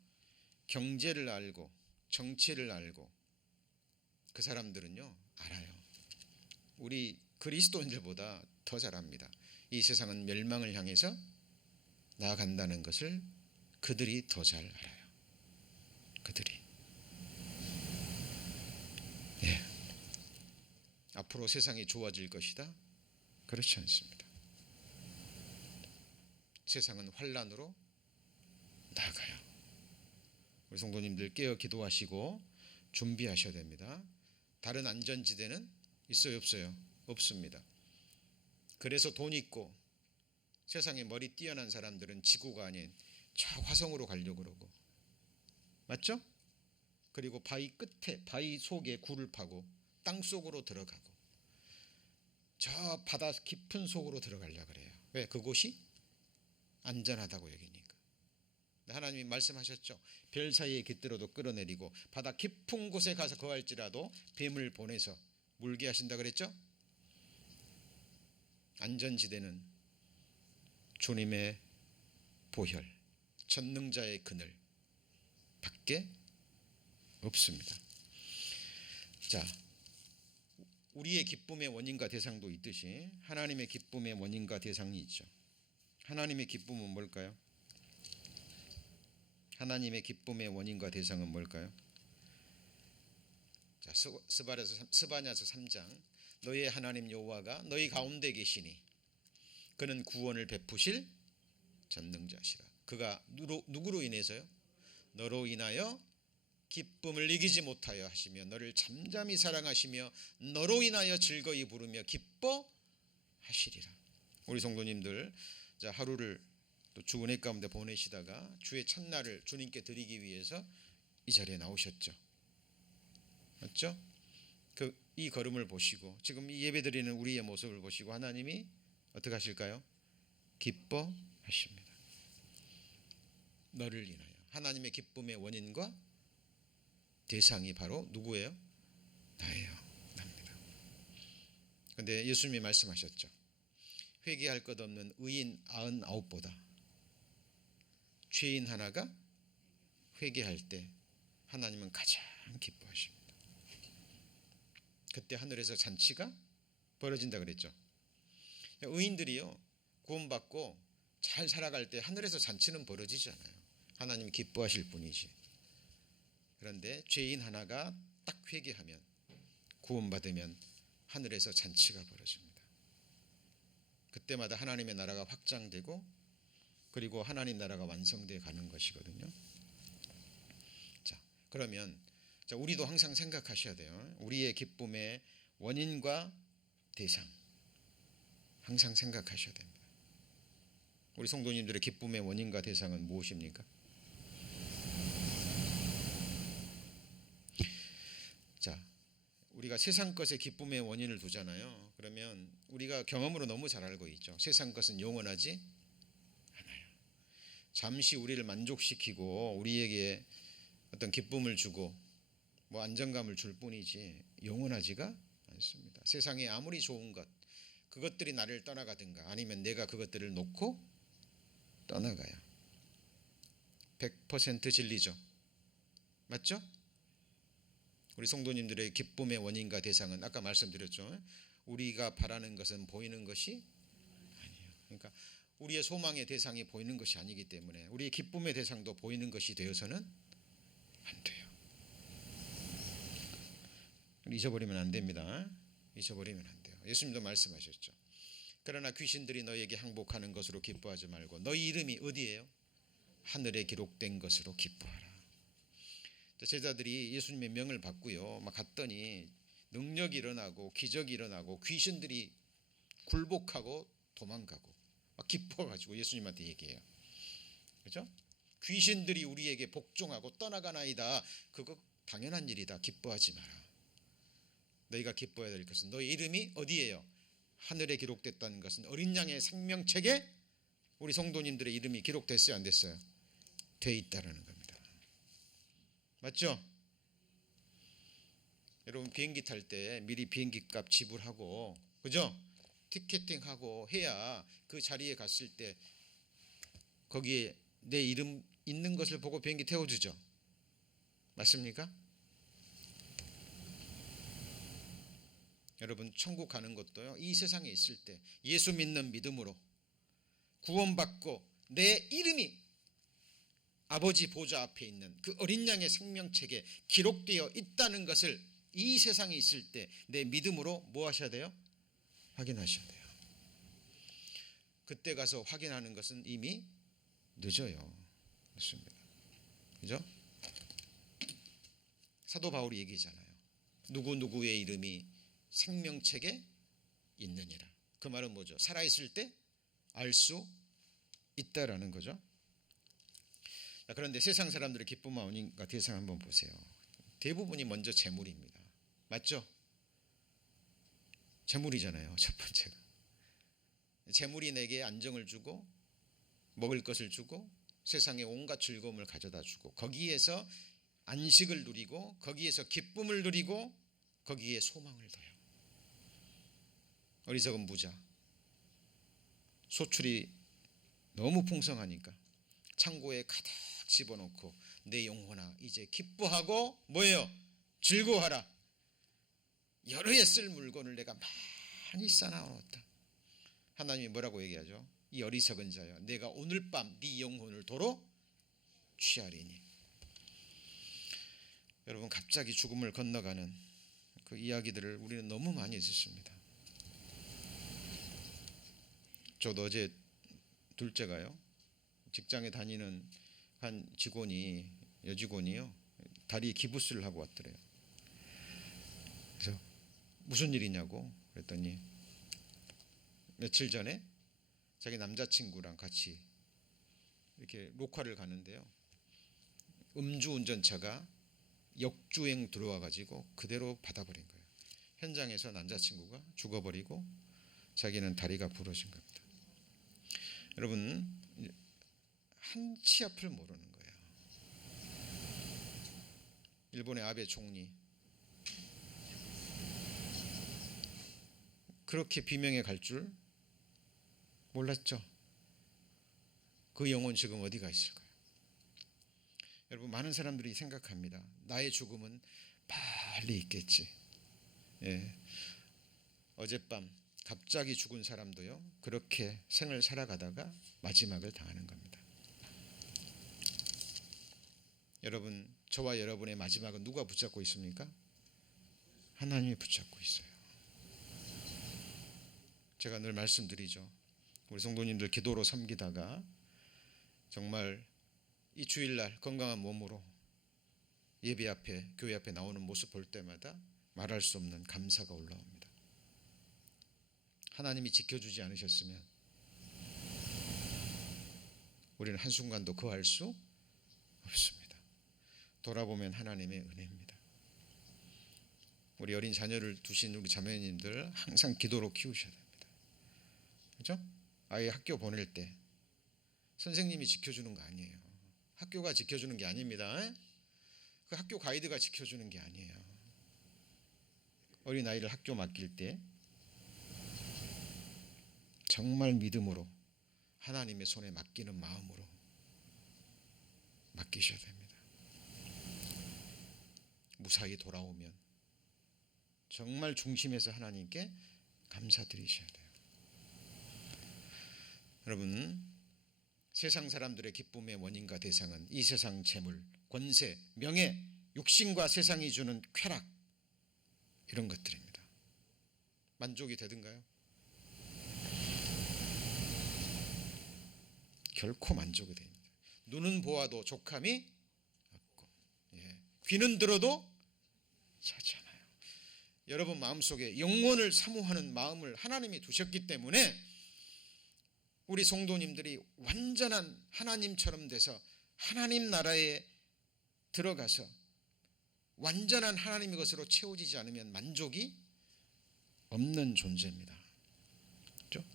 경제를 알고 정치를 알고 그 사람들은요 알아요. 우리 그리스도인들보다 더 잘 압니다. 이 세상은 멸망을 향해서 나아간다는 것을 그들이 더 잘 알아요. 그들이. 앞으로 세상이 좋아질 것이다? 그렇지 않습니다. 세상은 환난으로 나아가요. 우리 성도님들 깨어 기도하시고 준비하셔야 됩니다. 다른 안전지대는 있어요, 없어요? 없습니다. 그래서 돈 있고 세상에 머리 뛰어난 사람들은 지구가 아닌 저 화성으로 가려고 그러고, 맞죠? 그리고 바위 끝에, 바위 속에 굴을 파고 땅 속으로 들어가고 저 바다 깊은 속으로 들어가려고 그래요. 왜? 그곳이 안전하다고 여기니까. 하나님이 말씀하셨죠. 별 사이에 깃들어도 끌어내리고 바다 깊은 곳에 가서 거할지라도 뱀을 보내서 물게 하신다 그랬죠. 안전지대는 주님의 보혈, 전능자의 그늘 밖에 없습니다. 자, 우리의 기쁨의 원인과 대상도 있듯이 하나님의 기쁨의 원인과 대상이 있죠. 하나님의 기쁨은 뭘까요? 하나님의 기쁨의 원인과 대상은 뭘까요? 자, 스바냐서 3장, 너희의 하나님 여호와가 너희 가운데 계시니 그는 구원을 베푸실 전능자시라. 그가 누구로 인해서요? 너로 인하여 기쁨을 이기지 못하여 하시며 너를 잠잠히 사랑하시며 너로 인하여 즐거이 부르며 기뻐하시리라. 우리 성도님들, 자, 하루를 또 주 은혜 가운데 보내시다가 주의 첫날을 주님께 드리기 위해서 이 자리에 나오셨죠. 맞죠? 이 걸음을 보시고 지금 이 예배 드리는 우리의 모습을 보시고 하나님이 어떻게 하실까요? 기뻐하십니다. 너를 인하여. 하나님의 기쁨의 원인과 대상이 바로 누구예요? 나예요. 납니다. 그런데 예수님이 말씀하셨죠. 회개할 것 없는 의인 99보다 죄인 하나가 회개할 때 하나님은 가장 기뻐하십니다. 그때 하늘에서 잔치가 벌어진다 그랬죠. 의인들이요, 구원받고 잘 살아갈 때 하늘에서 잔치는 벌어지지 않아요. 하나님이 기뻐하실 뿐이지. 그런데 죄인 하나가 딱 회개하면, 구원받으면 하늘에서 잔치가 벌어집니다. 그때마다 하나님의 나라가 확장되고 그리고 하나님 나라가 완성되어 가는 것이거든요. 자, 그러면 우리도 항상 생각하셔야 돼요. 우리의 기쁨의 원인과 대상 항상 생각하셔야 됩니다. 우리 성도님들의 기쁨의 원인과 대상은 무엇입니까? 자, 우리가 세상 것에 기쁨의 원인을 두잖아요. 그러면 우리가 경험으로 너무 잘 알고 있죠. 세상 것은 영원하지 않아요. 잠시 우리를 만족시키고 우리에게 어떤 기쁨을 주고 뭐 안정감을 줄 뿐이지 영원하지가 않습니다. 세상에 아무리 좋은 것, 그것들이 나를 떠나가든가 아니면 내가 그것들을 놓고 떠나가요. 100% 진리죠. 맞죠? 우리 성도님들의 기쁨의 원인과 대상은 아까 말씀드렸죠. 우리가 바라는 것은 보이는 것이 아니에요. 그러니까 우리의 소망의 대상이 보이는 것이 아니기 때문에 우리의 기쁨의 대상도 보이는 것이 되어서는 안 돼요. 잊어버리면 안 됩니다. 잊어버리면 안 돼요. 예수님도 말씀하셨죠. 그러나 귀신들이 너에게 항복하는 것으로 기뻐하지 말고 너희 이름이 어디예요? 하늘에 기록된 것으로 기뻐하라. 제자들이 예수님의 명을 받고요, 막 갔더니 능력이 일어나고 기적이 일어나고 귀신들이 굴복하고 도망가고 막 기뻐가지고 예수님한테 얘기해요. 그렇죠? 귀신들이 우리에게 복종하고 떠나가나이다. 그거 당연한 일이다. 기뻐하지 마라. 너희가 기뻐해야 될 것은 너희 이름이 어디예요? 하늘에 기록됐다는 것은 어린 양의 생명책에 우리 성도님들의 이름이 기록됐어요, 안 됐어요? 돼 있다라는 겁니다. 맞죠? 여러분 비행기 탈 때 미리 비행기 값 지불하고, 그죠? 티켓팅하고 해야 그 자리에 갔을 때 거기에 내 이름 있는 것을 보고 비행기 태워주죠. 맞습니까? 여러분 천국 가는 것도요, 이 세상에 있을 때 예수 믿는 믿음으로 구원받고 내 이름이 아버지 보좌 앞에 있는 그 어린 양의 생명책에 기록되어 있다는 것을 이 세상에 있을 때 내 믿음으로 뭐 하셔야 돼요? 확인하셔야 돼요. 그때 가서 확인하는 것은 이미 늦어요. 그렇습니다. 그죠? 사도 바울이 얘기잖아요. 누구누구의 이름이 생명책에 있느니라. 그 말은 뭐죠? 살아있을 때 알 수 있다라는 거죠. 그런데 세상 사람들의 기쁨 마음과 대상 한번 보세요. 대부분이 먼저 재물입니다. 맞죠? 재물이잖아요. 첫 번째가. 재물이 내게 안정을 주고 먹을 것을 주고 세상의 온갖 즐거움을 가져다 주고 거기에서 안식을 누리고 거기에서 기쁨을 누리고 거기에 소망을 둬요. 어리석은 부자. 소출이 너무 풍성하니까 창고에 가득 집어넣고 내 영혼아 이제 기뻐하고 뭐예요? 즐거워하라. 여러 해 쓸 물건을 내가 많이 쌓아놓았다. 하나님이 뭐라고 얘기하죠? 이 어리석은 자여 내가 오늘 밤 네 영혼을 도로 취하리니. 여러분 갑자기 죽음을 건너가는 그 이야기들을 우리는 너무 많이 듣습니다. 저도 어제 둘째가요 직장에 다니는 한 직원이 여직원이요 다리에 기부스를 하고 왔더래요. 그래서 무슨 일이냐고 그랬더니 며칠 전에 자기 남자친구랑 같이 이렇게 녹화를 가는데요 음주운전차가 역주행 들어와 가지고 그대로 받아버린 거예요. 현장에서 남자친구가 죽어버리고 자기는 다리가 부러진 겁니다. 여러분 한치 앞을 모르는 거예요. 일본의 아베 총리 그렇게 비명에 갈 줄 몰랐죠. 그 영혼 지금 어디가 있을까요? 여러분 많은 사람들이 생각합니다. 나의 죽음은 빨리 있겠지. 예. 어젯밤 갑자기 죽은 사람도요 그렇게 생을 살아가다가 마지막을 당하는 겁니다. 여러분 저와 여러분의 마지막은 누가 붙잡고 있습니까? 하나님이 붙잡고 있어요. 제가 늘 말씀드리죠. 우리 성도님들 기도로 섬기다가 정말 이 주일날 건강한 몸으로 예배 앞에 교회 앞에 나오는 모습 볼 때마다 말할 수 없는 감사가 올라옵니다. 하나님이 지켜주지 않으셨으면 우리는 한순간도 거할 수 없습니다. 돌아보면 하나님의 은혜입니다. 우리 어린 자녀를 두신 우리 자매님들 항상 기도로 키우셔야 됩니다. 그렇죠? 아이 학교 보낼 때 선생님이 지켜주는 거 아니에요. 학교가 지켜주는 게 아닙니다. 그 학교 가이드가 지켜주는 게 아니에요. 어린아이를 학교 맡길 때 정말 믿음으로 하나님의 손에 맡기는 마음으로 맡기셔야 됩니다. 무사히 돌아오면 정말 중심에서 하나님께 감사드리셔야 돼요. 여러분 세상 사람들의 기쁨의 원인과 대상은 이 세상 재물, 권세, 명예, 육신과 세상이 주는 쾌락 이런 것들입니다. 만족이 되든가요? 결코 만족이 됩니다. 눈은 보아도 족함이 없고 귀는 들어도 차지 않아요. 여러분 마음속에 영혼을 사모하는 마음을 하나님이 두셨기 때문에 우리 성도님들이 완전한 하나님처럼 돼서 하나님 나라에 들어가서 완전한 하나님의 것으로 채워지지 않으면 만족이 없는 존재입니다. 그렇죠?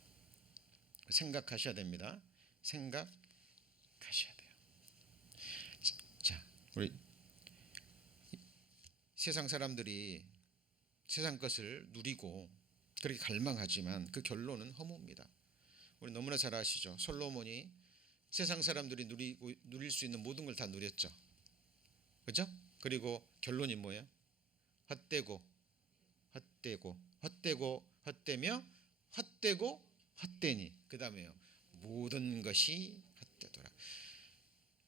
생각하셔야 됩니다. 생각하셔야 돼요. 자, 우리 세상 사람들이 세상 것을 누리고 그렇게 갈망하지만 그 결론은 허무입니다. 우리 너무나 잘 아시죠? 솔로몬이 세상 사람들이 누릴 수 있는 모든 걸 다 누렸죠. 그렇죠? 그리고 결론이 뭐예요? 헛되고 헛되며 헛되고 헛되니 그 다음에요. 모든 것이 헛되더라.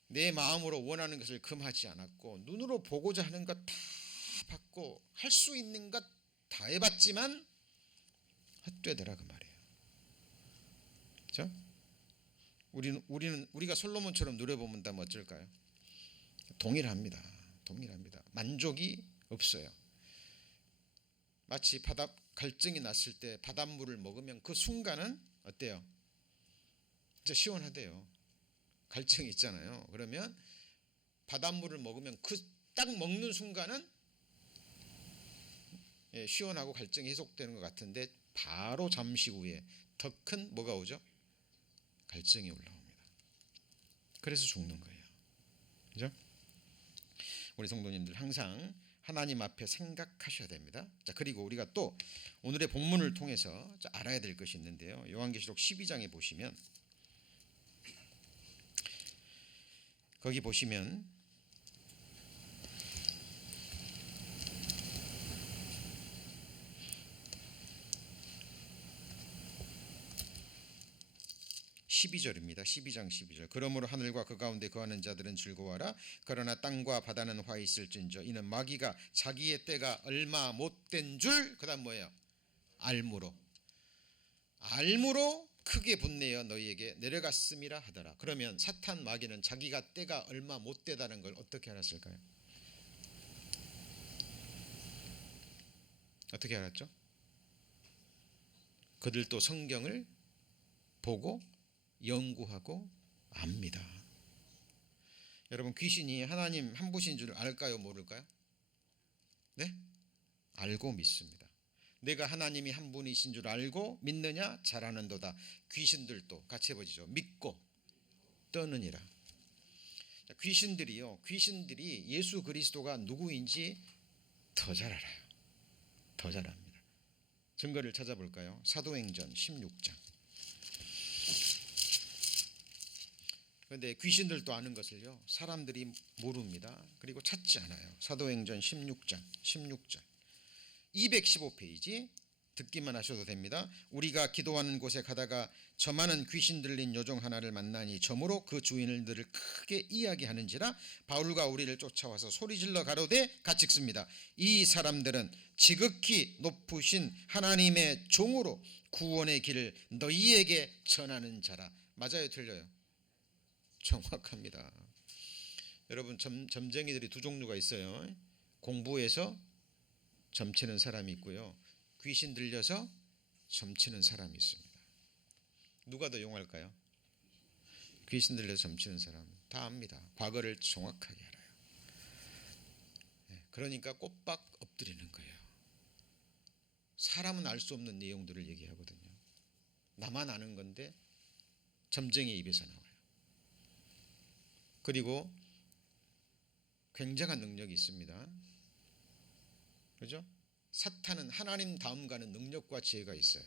내 마음으로 원하는 것을 금하지 않았고 눈으로 보고자 하는 것 다 받고 할 수 있는 것 다 해봤지만 헛되더라 그 말이에요. 그렇죠? 우리가 솔로몬처럼 누려보면 어쩔까요? 동일합니다. 만족이 없어요. 마치 갈증이 났을 때 바닷물을 먹으면 그 순간은 어때요? 진짜 시원하대요. 갈증이 있잖아요. 그러면 바닷물을 먹으면 그 딱 먹는 순간은 시원하고 갈증이 해소되는 것 같은데 바로 잠시 후에 더 큰 뭐가 오죠? 갈증이 올라옵니다. 그래서 죽는 거예요. 그죠? 우리 성도님들 항상 하나님 앞에 생각하셔야 됩니다. 자, 그리고 우리가 또 오늘의 본문을 통해서 알아야 될 것이 있는데요. 요한계시록 12장에 보시면 거기 보시면 12절입니다. 12장 12절. 그러므로 하늘과 그 가운데 거하는 자들은 즐거워하라. 그러나 땅과 바다는 화 있을진저 이는 마귀가 자기의 때가 얼마 못된 줄 그다음 뭐예요? 알므로 크게 분내어 너희에게 내려갔음이라 하더라. 그러면 사탄 마귀는 자기가 때가 얼마 못 되다는 걸 어떻게 알았을까요? 어떻게 알았죠? 그들도 성경을 보고 연구하고 압니다. 여러분, 귀신이 하나님 한 분이신 줄 알까요? 모를까요? 네? 알고 믿습니다. 내가 하나님이 한 분이신 줄 알고 믿느냐? 잘하는도다. 귀신들도 같이 해보시죠. 믿고 떠느니라. 귀신들이 예수 그리스도가 누구인지 더 잘 알아요. 더 잘 압니다. 증거를 찾아볼까요? 사도행전 16장. 그런데 귀신들도 아는 것을요, 사람들이 모릅니다. 그리고 찾지 않아요. 사도행전 16장 215페이지 듣기만 하셔도 됩니다. 우리가 기도하는 곳에 가다가 저 많은 귀신 들린 요종 하나를 만나니 저무로 그 주인을 늘 크게 이야기하는지라 바울과 우리를 쫓아와서 소리질러 가로되 같이 읽습니다. 이 사람들은 지극히 높으신 하나님의 종으로 구원의 길을 너희에게 전하는 자라. 맞아요, 틀려요? 정확합니다. 여러분, 점쟁이들이 두 종류가 있어요. 공부해서 점치는 사람이 있고요, 귀신 들려서 점치는 사람이 있습니다. 누가 더 용할까요? 귀신 들려서 점치는 사람. 다 압니다. 과거를 정확하게 알아요. 그러니까 꼬박 엎드리는 거예요. 사람은 알 수 없는 내용들을 얘기하거든요. 나만 아는 건데 점쟁이 입에서 나와요. 그리고 굉장한 능력이 있습니다. 그렇죠? 사탄은 하나님 다음 가는 능력과 지혜가 있어요.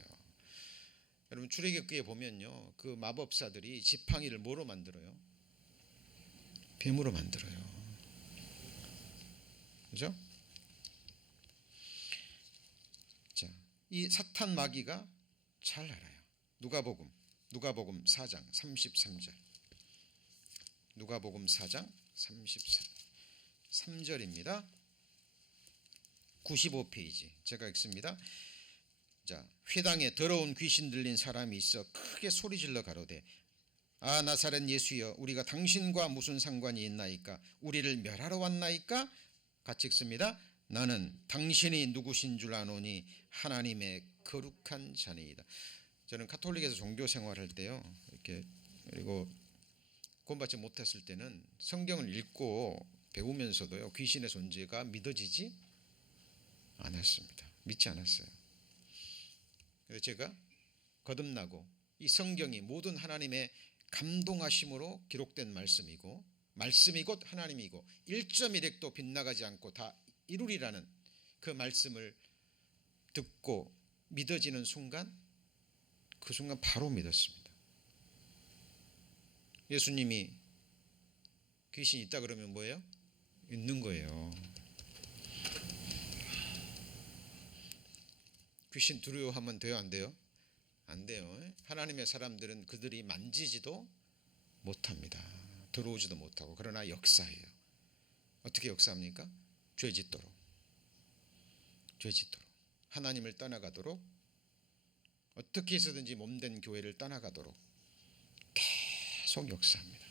여러분, 출애굽기에 보면요, 그 마법사들이 지팡이를 뭐로 만들어요? 뱀으로 만들어요. 그렇죠? 자, 이 사탄 마귀가 잘 알아요. 누가복음 4장 33절. 누가복음 4장 33절입니다. 95페이지 제가 읽습니다. 자, 회당에 더러운 귀신 들린 사람이 있어 크게 소리질러 가로되 아 나사렛 예수여 우리가 당신과 무슨 상관이 있나이까? 우리를 멸하러 왔나이까? 같이 읽습니다. 나는 당신이 누구신 줄 아노니 하나님의 거룩한 자니이다. 저는 가톨릭에서 종교 생활할 때요, 이렇게 그리고 구원받지 못했을 때는 성경을 읽고 배우면서도요, 귀신의 존재가 믿어지지 않았습니다. 믿지 않았어요. 그래서 제가 거듭나고 이 성경이 모든 하나님의 감동하심으로 기록된 말씀이고 말씀이 곧 하나님이고 1.1핵도 빗나가지 않고 다 이루리라는 그 말씀을 듣고 믿어지는 순간, 그 순간 바로 믿었습니다. 예수님이 귀신이 있다 그러면 뭐예요? 있는 거예요. 귀신 두려워하면 돼요, 안 돼요? 안 돼요. 하나님의 사람들은 그들이 만지지도 못합니다. 들어오지도 못하고. 그러나 역사해요. 어떻게 역사합니까? 죄짓도록 하나님을 떠나가도록, 어떻게 해서든지 몸된 교회를 떠나가도록 계속 역사합니다.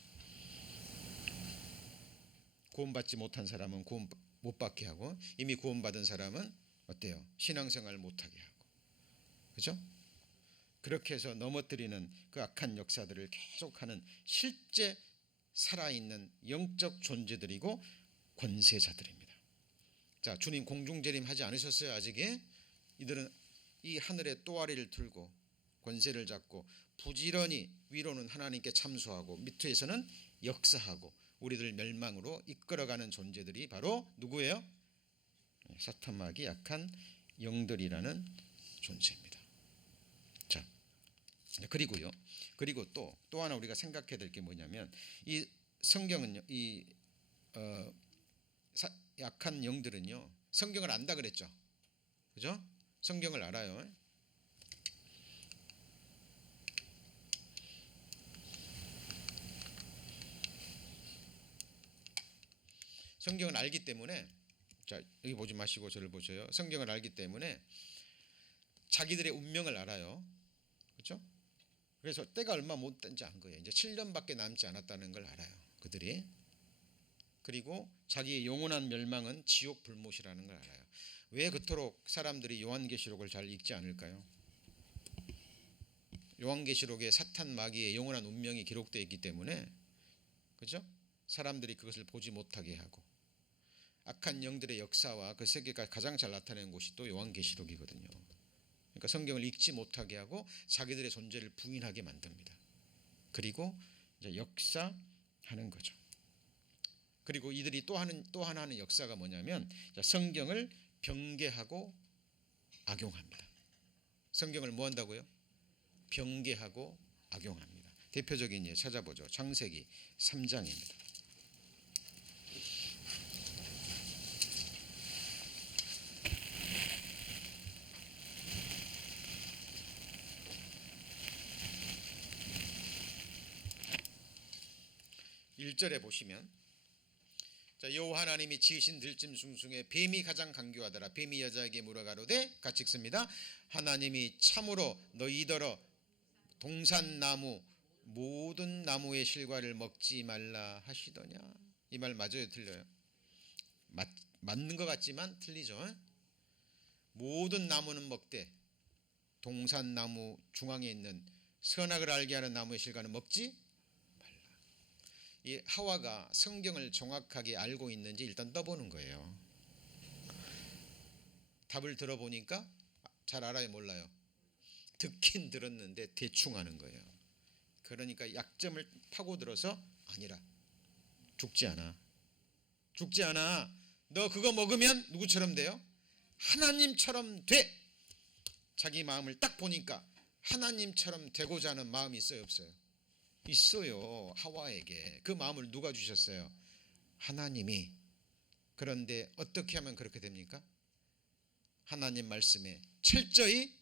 구원받지 못한 사람은 구원 못 받게 하고, 이미 구원받은 사람은 어때요? 신앙생활 못하게 하고, 그죠? 그렇게 해서 넘어뜨리는 그 악한 역사들을 계속하는 실제 살아있는 영적 존재들이고 권세자들입니다. 자, 주님 공중재림 하지 않으셨어요? 아직에? 이들은 이 하늘의 또아리를 들고 권세를 잡고 부지런히 위로는 하나님께 참소하고 밑에서는 역사하고 우리들 멸망으로 이끌어가는 존재들이 바로 누구예요? 사탄마귀 약한 영들이라는 존재입니다. 자, 그리고요. 그리고 또 하나 우리가 생각해야 될 게 뭐냐면, 이 성경은요, 이 약한 영들은요, 성경을 안다 그랬죠. 그죠? 성경을 알아요. 성경을 알기 때문에, 자, 여기 보지 마시고 저를 보세요. 성경을 알기 때문에 자기들의 운명을 알아요. 그렇죠? 그래서 때가 얼마 못 된지 안 거예요. 이제 7년밖에 남지 않았다는 걸 알아요, 그들이. 그리고 자기의 영원한 멸망은 지옥 불못이라는 걸 알아요. 왜 그토록 사람들이 요한계시록을 잘 읽지 않을까요? 요한계시록에 사탄 마귀의 영원한 운명이 기록되어 있기 때문에, 그죠? 사람들이 그것을 보지 못하게 하고, 악한 영들의 역사와 그 세계가 가장 잘 나타내는 곳이 또 요한계시록이거든요. 그러니까 성경을 읽지 못하게 하고 자기들의 존재를 부인하게 만듭니다. 그리고 이제 역사하는 거죠. 그리고 이들이 또 하나 하는 역사가 뭐냐면, 성경을 변개하고 악용합니다. 성경을 뭐 한다고요? 변개하고 악용합니다. 대표적인 예 찾아보죠. 창세기 3장입니다. (1절에) 보시면, 자, 여호와 하나님이 지으신 들짐승 중에 뱀이 가장 간교하더라. 뱀이 여자에게 물어가로되, 같이 읽습니다. 하나님이 참으로 너희더러 동산나무 모든 나무의 실과를 먹지 말라 하시더냐. 이 말 맞아요, 틀려요? 맞는 것 같지만 틀리죠. 모든 나무는 먹되 동산나무 중앙에 있는 선악을 알게 하는 나무의 실과는 먹지 말라. 이 하와가 성경을 정확하게 알고 있는지 일단 떠보는 거예요. 답을 들어보니까 잘 알아요, 몰라요? 듣긴 들었는데 대충 하는 거예요. 그러니까 약점을 파고들어서, 아니라, 죽지 않아. 너 그거 먹으면 누구처럼 돼요? 하나님처럼 돼. 자기 마음을 딱 보니까 하나님처럼 되고자 하는 마음이 있어요, 없어요? 있어요. 하와에게 그 마음을 누가 주셨어요? 하나님이. 그런데 어떻게 하면 그렇게 됩니까? 하나님 말씀에 철저히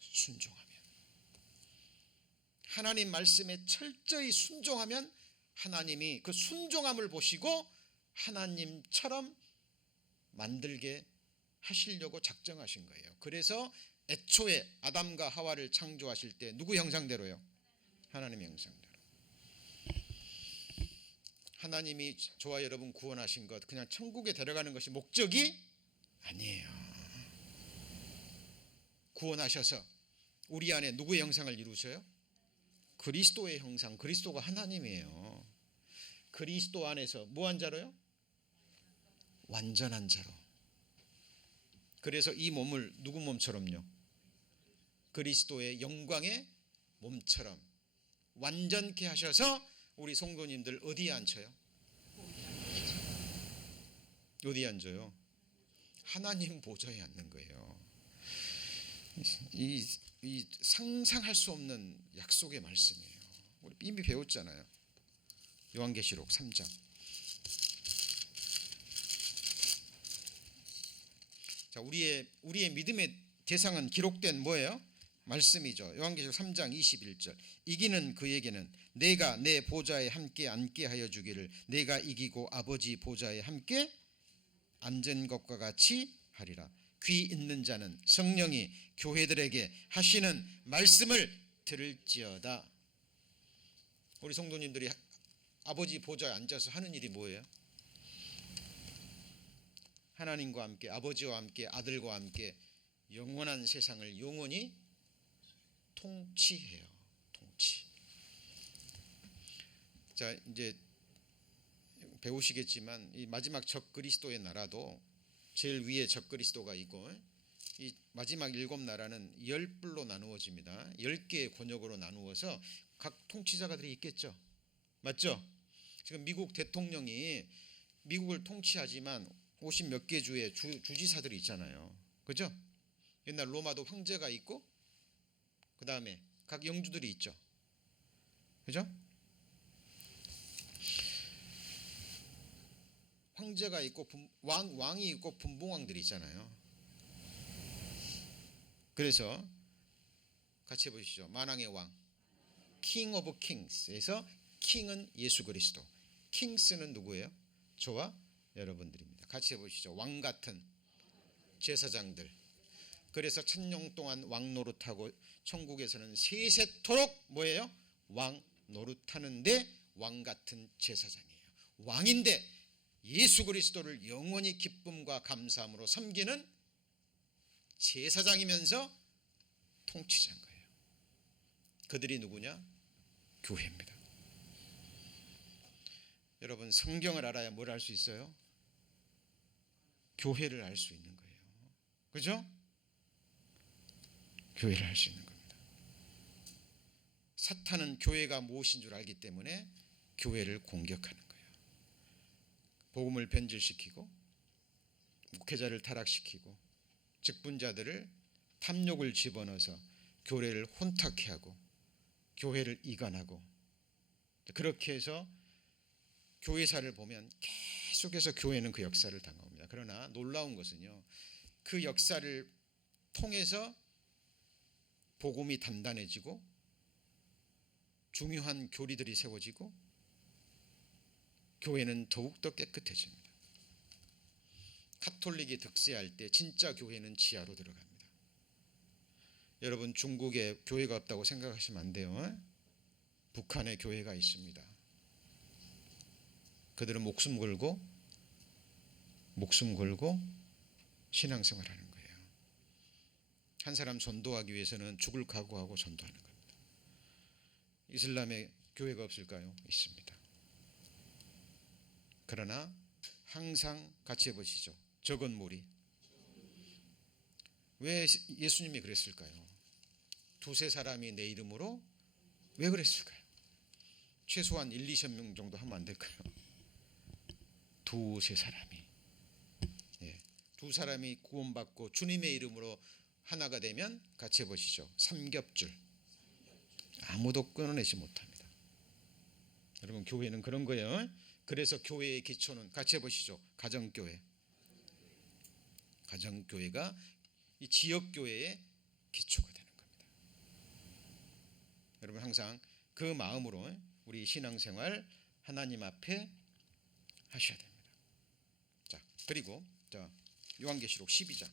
순종하면, 하나님 말씀에 철저히 순종하면 하나님이 그 순종함을 보시고 하나님처럼 만들게 하시려고 작정하신 거예요. 그래서 애초에 아담과 하와를 창조하실 때 누구 형상대로요? 하나님의 형상대로. 하나님이 저와 여러분 구원하신 것, 그냥 천국에 데려가는 것이 목적이 아니에요. 구원하셔서 우리 안에 누구의 형상을 이루셔요? 그리스도의 형상. 그리스도가 하나님이에요. 그리스도 안에서 무한 자로요? 완전한 자로. 그래서 이 몸을 누구 몸처럼요? 그리스도의 영광의 몸처럼 완전케 하셔서 우리 성도님들 어디에 앉혀요? 어디에 앉아요? 하나님 보좌에 앉는 거예요. 이 상상할 수 없는 약속의 말씀이에요. 우리 이미 배웠잖아요. 요한계시록 3장. 자, 우리의 믿음의 대상은 기록된 뭐예요? 말씀이죠. 요한계시록 3장 21절. 이기는 그에게는 내가 내 보좌에 함께 앉게 하여 주기를, 내가 이기고 아버지 보좌에 함께 앉은 것과 같이 하리라. 귀 있는 자는 성령이 교회들에게 하시는 말씀을 들을지어다. 우리 성도님들이 아버지 보좌에 앉아서 하는 일이 뭐예요? 하나님과 함께, 아버지와 함께, 아들과 함께 영원한 세상을 영원히 통치해요. 통치. 자, 이제 배우시겠지만 이 마지막 적그리스도의 나라도 제일 위에 적그리스도가 있고, 이 마지막 7나라는 10불로 나누어집니다. 10개의 권역으로 나누어서 각 통치자가들이 있겠죠. 맞죠? 지금 미국 대통령이 미국을 통치하지만 50 몇 개 주의 주지사들이 있잖아요. 그죠? 옛날 로마도 황제가 있고 그 다음에 각 영주들이 있죠. 그죠? 황제가 있고 왕이 있고 분봉왕들이 있잖아요. 그래서 같이 해보시죠. 만왕의 왕, King of Kings에서 킹은 예수 그리스도, 킹스는 누구예요? 저와 여러분들입니다. 같이 해보시죠. 왕 같은 제사장들. 그래서 천년 동안 왕 노릇하고 천국에서는 세세토록 뭐예요? 왕 노릇하는데 왕 같은 제사장이에요. 왕인데 예수 그리스도를 영원히 기쁨과 감사함으로 섬기는 제사장이면서 통치자인 거예요. 그들이 누구냐? 교회입니다. 여러분, 성경을 알아야 뭘 알 수 있어요? 교회를 알 수 있는 거예요. 그죠? 교회를 알 수 있는 겁니다. 사탄은 교회가 무엇인 줄 알기 때문에 교회를 공격하는 거예요. 복음을 변질시키고 목회자를 타락시키고 직분자들을 탐욕을 집어넣어서 교회를 혼탁해 하고 교회를 이간하고, 그렇게 해서 교회사를 보면 계속해서 교회는 그 역사를 당합니다. 그러나 놀라운 것은요, 그 역사를 통해서 복음이 단단해지고 중요한 교리들이 세워지고 교회는 더욱더 깨끗해집니다. 카톨릭이 득세할 때 진짜 교회는 지하로 들어갑니다. 여러분, 중국에 교회가 없다고 생각하시면 안 돼요. 북한에 교회가 있습니다. 그들은 목숨 걸고 신앙생활하는 거예요. 한 사람 전도하기 위해서는 죽을 각오하고 전도하는 겁니다. 이슬람에 교회가 없을까요? 있습니다. 그러나 항상 같이 해보시죠. 적은 무리. 왜 예수님이 그랬을까요? 두세 사람이 내 이름으로 왜 그랬을까요? 최소한 1, 2천 명 정도 하면 안 될까요? 두세 사람이, 두 사람이 구원받고 주님의 이름으로 하나가 되면 같이 해보시죠. 삼겹줄. 아무도 끊어내지 못합니다. 여러분, 교회는 그런 거예요. 그래서 교회의 기초는 같이 해보시죠. 가정교회. 가정교회가 이 지역교회의 기초가 되는 겁니다. 여러분, 항상 그 마음으로 우리 신앙생활 하나님 앞에 하셔야 됩니다. 자, 그리고 요한계시록 12장.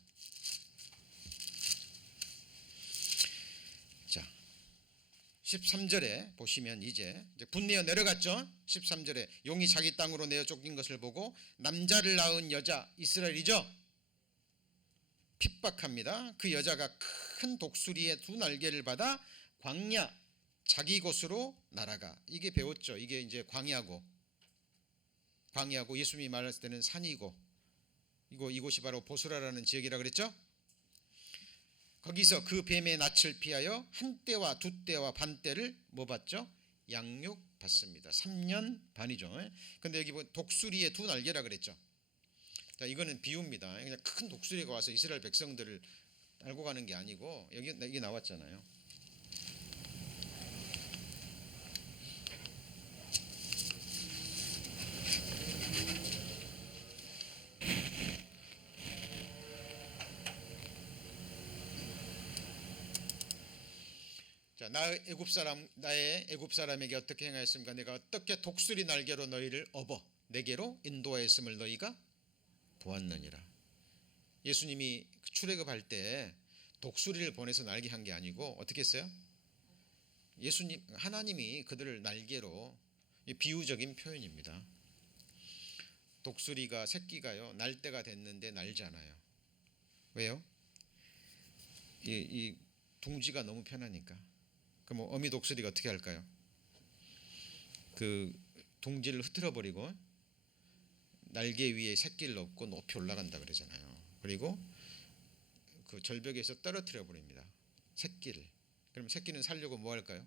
자, 13절에 보시면 이제 분내어 내려갔죠. 13절에 용이 자기 땅으로 내어 쫓긴 것을 보고 남자를 낳은 여자 이스라엘이죠. 핍박합니다. 그 여자가 큰 독수리의 두 날개를 받아 광야 자기 곳으로 날아가. 이게 배웠죠. 이게 이제 광야고 예수님이 말했을 때는 산이고 이곳이 바로 보스라라는 지역이라 그랬죠. 거기서 그 뱀의 낯을 피하여 한 때와 두 때와 반 때를 뭐 받죠? 양육 받습니다. 3년 반이죠. 근데 여기 보면 독수리의 두 날개라 그랬죠. 자, 이거는 비유입니다. 그냥 큰 독수리가 와서 이스라엘 백성들을 알고 가는 게 아니고 여기 나왔잖아요. 자, 나의 애굽 사람에게 어떻게 행하였습니까? 내가 어떻게 독수리 날개로 너희를 업어 내게로 인도하였음을 너희가 보았느니라. 예수님이 출애굽할 때 독수리를 보내서 날게 한 게 아니고 어떻게 했어요? 예수님 하나님이 그들을 날개로, 비유적인 표현입니다. 독수리가 새끼가요 날 때가 됐는데 날잖아요. 왜요? 이 둥지가 너무 편하니까. 그럼 어미 독수리가 어떻게 할까요? 그 둥지를 흐트러 버리고 날개 위에 새끼를 얹고 높이 올라간다 그러잖아요. 그리고 그 절벽에서 떨어뜨려 버립니다. 새끼를. 그럼 새끼는 살려고 뭐 할까요?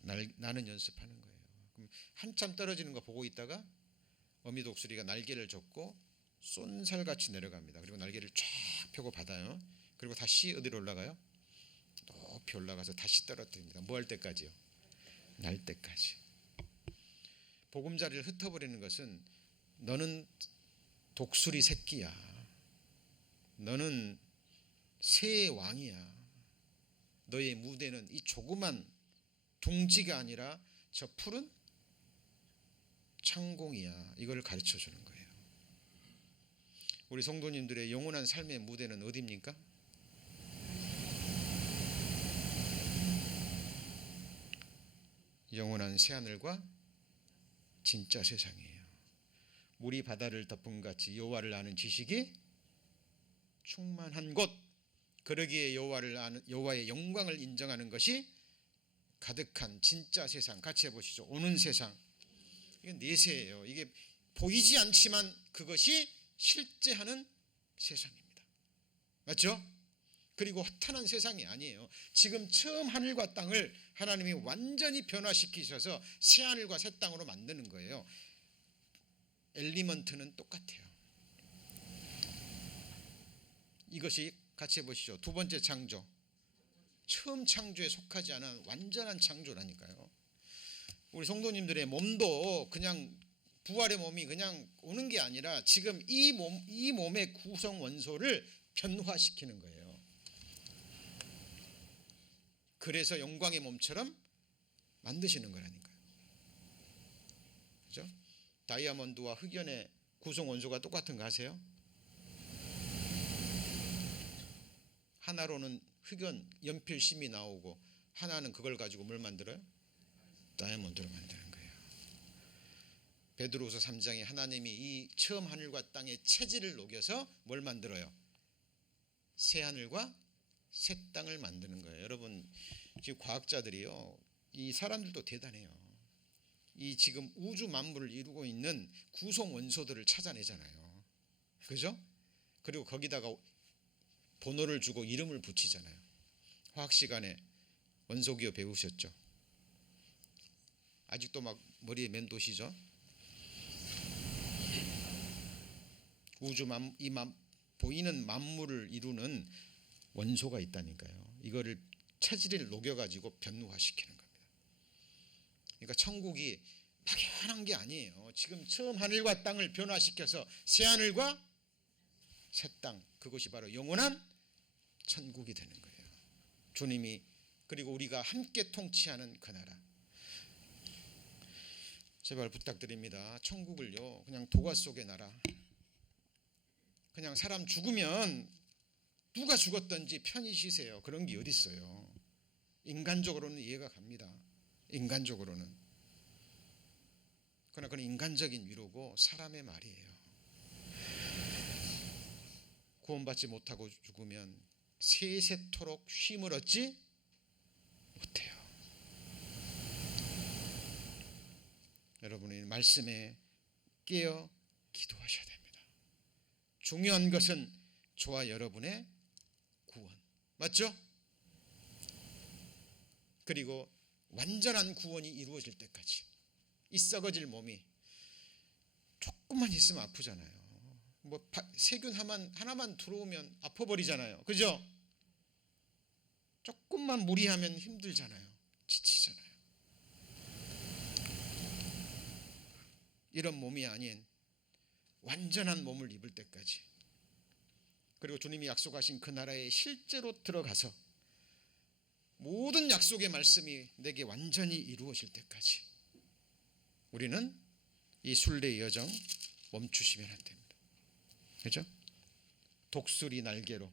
나는 연습하는 거예요. 그럼 한참 떨어지는 거 보고 있다가 어미 독수리가 날개를 젓고 쏜살같이 내려갑니다. 그리고 날개를 쫙 펴고 받아요. 그리고 다시 어디로 올라가요? 높이 올라가서 다시 떨어뜨립니다. 뭐 할 때까지요? 날 때까지. 보금자리를 흩어버리는 것은 너는 독수리 새끼야. 너는 새의 왕이야. 너의 무대는 이 조그만 둥지가 아니라 저 푸른 창공이야. 이걸 가르쳐 주는 거예요. 우리 성도님들의 영원한 삶의 무대는 어디입니까? 영원한 새하늘과 진짜 세상이에요. 물이 바다를 덮은 같이 여호와를 아는 지식이 충만한 곳, 그러기에 여호와를 아는, 여호와의 영광을 인정하는 것이 가득한 진짜 세상. 같이 해보시죠. 오는 세상. 이게 내세예요. 이게 보이지 않지만 그것이 실제하는 세상입니다. 맞죠? 그리고 허탄한 세상이 아니에요. 지금 처음 하늘과 땅을 하나님이 완전히 변화시키셔서 새 하늘과 새 땅으로 만드는 거예요. 엘리먼트는 똑같아요. 이것이 같이 해보시죠. 두 번째 창조. 처음 창조에 속하지 않은 완전한 창조라니까요. 우리 성도님들의 몸도 그냥 부활의 몸이 그냥 오는 게 아니라 지금 이 몸의 구성 원소를 변화시키는 거예요. 그래서 영광의 몸처럼 만드시는 거라니까요. 그죠? 다이아몬드와 흑연의 구성 원소가 똑같은 거 아세요? 하나로는 흑연 연필심이 나오고 하나는 그걸 가지고 뭘 만들어요? 다이아몬드를 만드는 거예요. 베드로후서 3장에 하나님이 이 처음 하늘과 땅의 체질을 녹여서 뭘 만들어요? 새 하늘과 새 땅을 만드는 거예요. 여러분, 지금 과학자들이요, 이 사람들도 대단해요. 이 지금 우주 만물을 이루고 있는 구성 원소들을 찾아내잖아요. 그죠? 그리고 거기다가 번호를 주고 이름을 붙이잖아요. 화학 시간에 원소기호 배우셨죠? 아직도 막 머리에 맴도시죠? 우주 보이는 만물을 이루는 원소가 있다니까요. 이거를 체질을 녹여가지고 변화시키는 겁니다. 그러니까 천국이 막연한 게 아니에요. 지금 처음 하늘과 땅을 변화시켜서 새 하늘과 새 땅, 그것이 바로 영원한 천국이 되는 거예요. 주님이, 그리고 우리가 함께 통치하는 그 나라. 제발 부탁드립니다. 천국을요 그냥 도가 속의 나라, 그냥 사람 죽으면 누가 죽었든지 편히 쉬세요, 그런 게 어디 있어요. 인간적으로는 이해가 갑니다. 인간적으로는. 그러나 그건 인간적인 위로고 사람의 말이에요. 구원받지 못하고 죽으면 세세토록 쉼을 얻지 못해요. 여러분이 말씀에 깨어 기도하셔야 됩니다. 중요한 것은 저와 여러분의 구원, 맞죠? 그리고 완전한 구원이 이루어질 때까지. 이 썩어질 몸이 조금만 있으면 아프잖아요. 뭐 세균 하나만 들어오면 아파버리잖아요. 그죠? 조금만 무리하면 힘들잖아요. 지치잖아요. 이런 몸이 아닌 완전한 몸을 입을 때까지, 그리고 주님이 약속하신 그 나라에 실제로 들어가서 모든 약속의 말씀이 내게 완전히 이루어질 때까지 우리는 이 순례의 여정 멈추시면 안 됩니다. 그렇죠? 독수리 날개로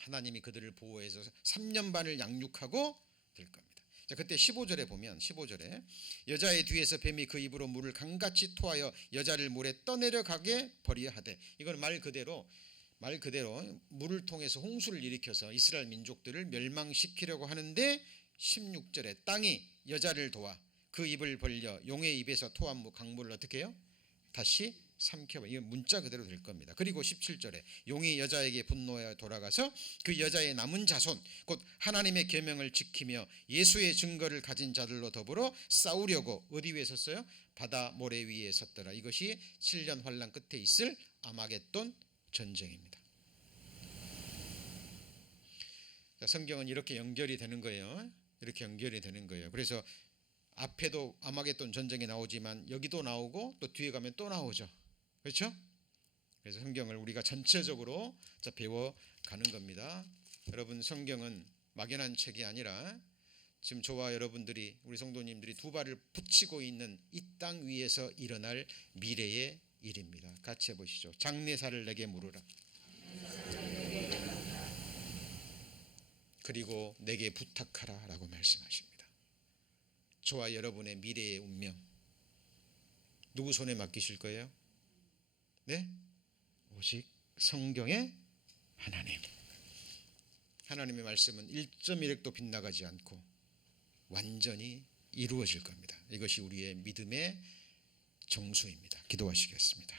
하나님이 그들을 보호해서 3년 반을 양육하고 될 겁니다. 자, 그때 15절에 보면 15절에 여자의 뒤에서 뱀이 그 입으로 물을 강같이 토하여 여자를 물에 떠내려가게 버리려 하되, 이건 말 그대로 물을 통해서 홍수를 일으켜서 이스라엘 민족들을 멸망시키려고 하는데 16절에 땅이 여자를 도와 그 입을 벌려 용의 입에서 토한 강물을 어떻게 해요? 다시 삼켜봐. 이건 문자 그대로 될 겁니다. 그리고 17절에 용이 여자에게 분노하여 돌아가서 그 여자의 남은 자손 곧 하나님의 계명을 지키며 예수의 증거를 가진 자들로 더불어 싸우려고 어디 위에 섰어요? 바다 모래 위에 섰더라. 이것이 7년 환란 끝에 있을 아마겟돈 전쟁입니다. 자, 성경은 이렇게 연결이 되는 거예요. 이렇게 연결이 되는 거예요. 그래서 앞에도 아마겟돈 전쟁이 나오지만 여기도 나오고 또 뒤에 가면 또 나오죠. 그렇죠? 그래서 성경을 우리가 전체적으로 배워가는 겁니다. 여러분, 성경은 막연한 책이 아니라 지금 저와 여러분들이, 우리 성도님들이 두 발을 붙이고 있는 이 땅 위에서 일어날 미래의 일입니다. 같이 해보시죠. 장래사를 내게 물으라. 그리고 내게 부탁하라 라고 말씀하십니다. 저와 여러분의 미래의 운명 누구 손에 맡기실 거예요? 네? 오직 성경의 하나님. 하나님의 말씀은 1.1획도 빗나가지 않고 완전히 이루어질 겁니다. 이것이 우리의 믿음의 정수입니다. 기도하시겠습니다.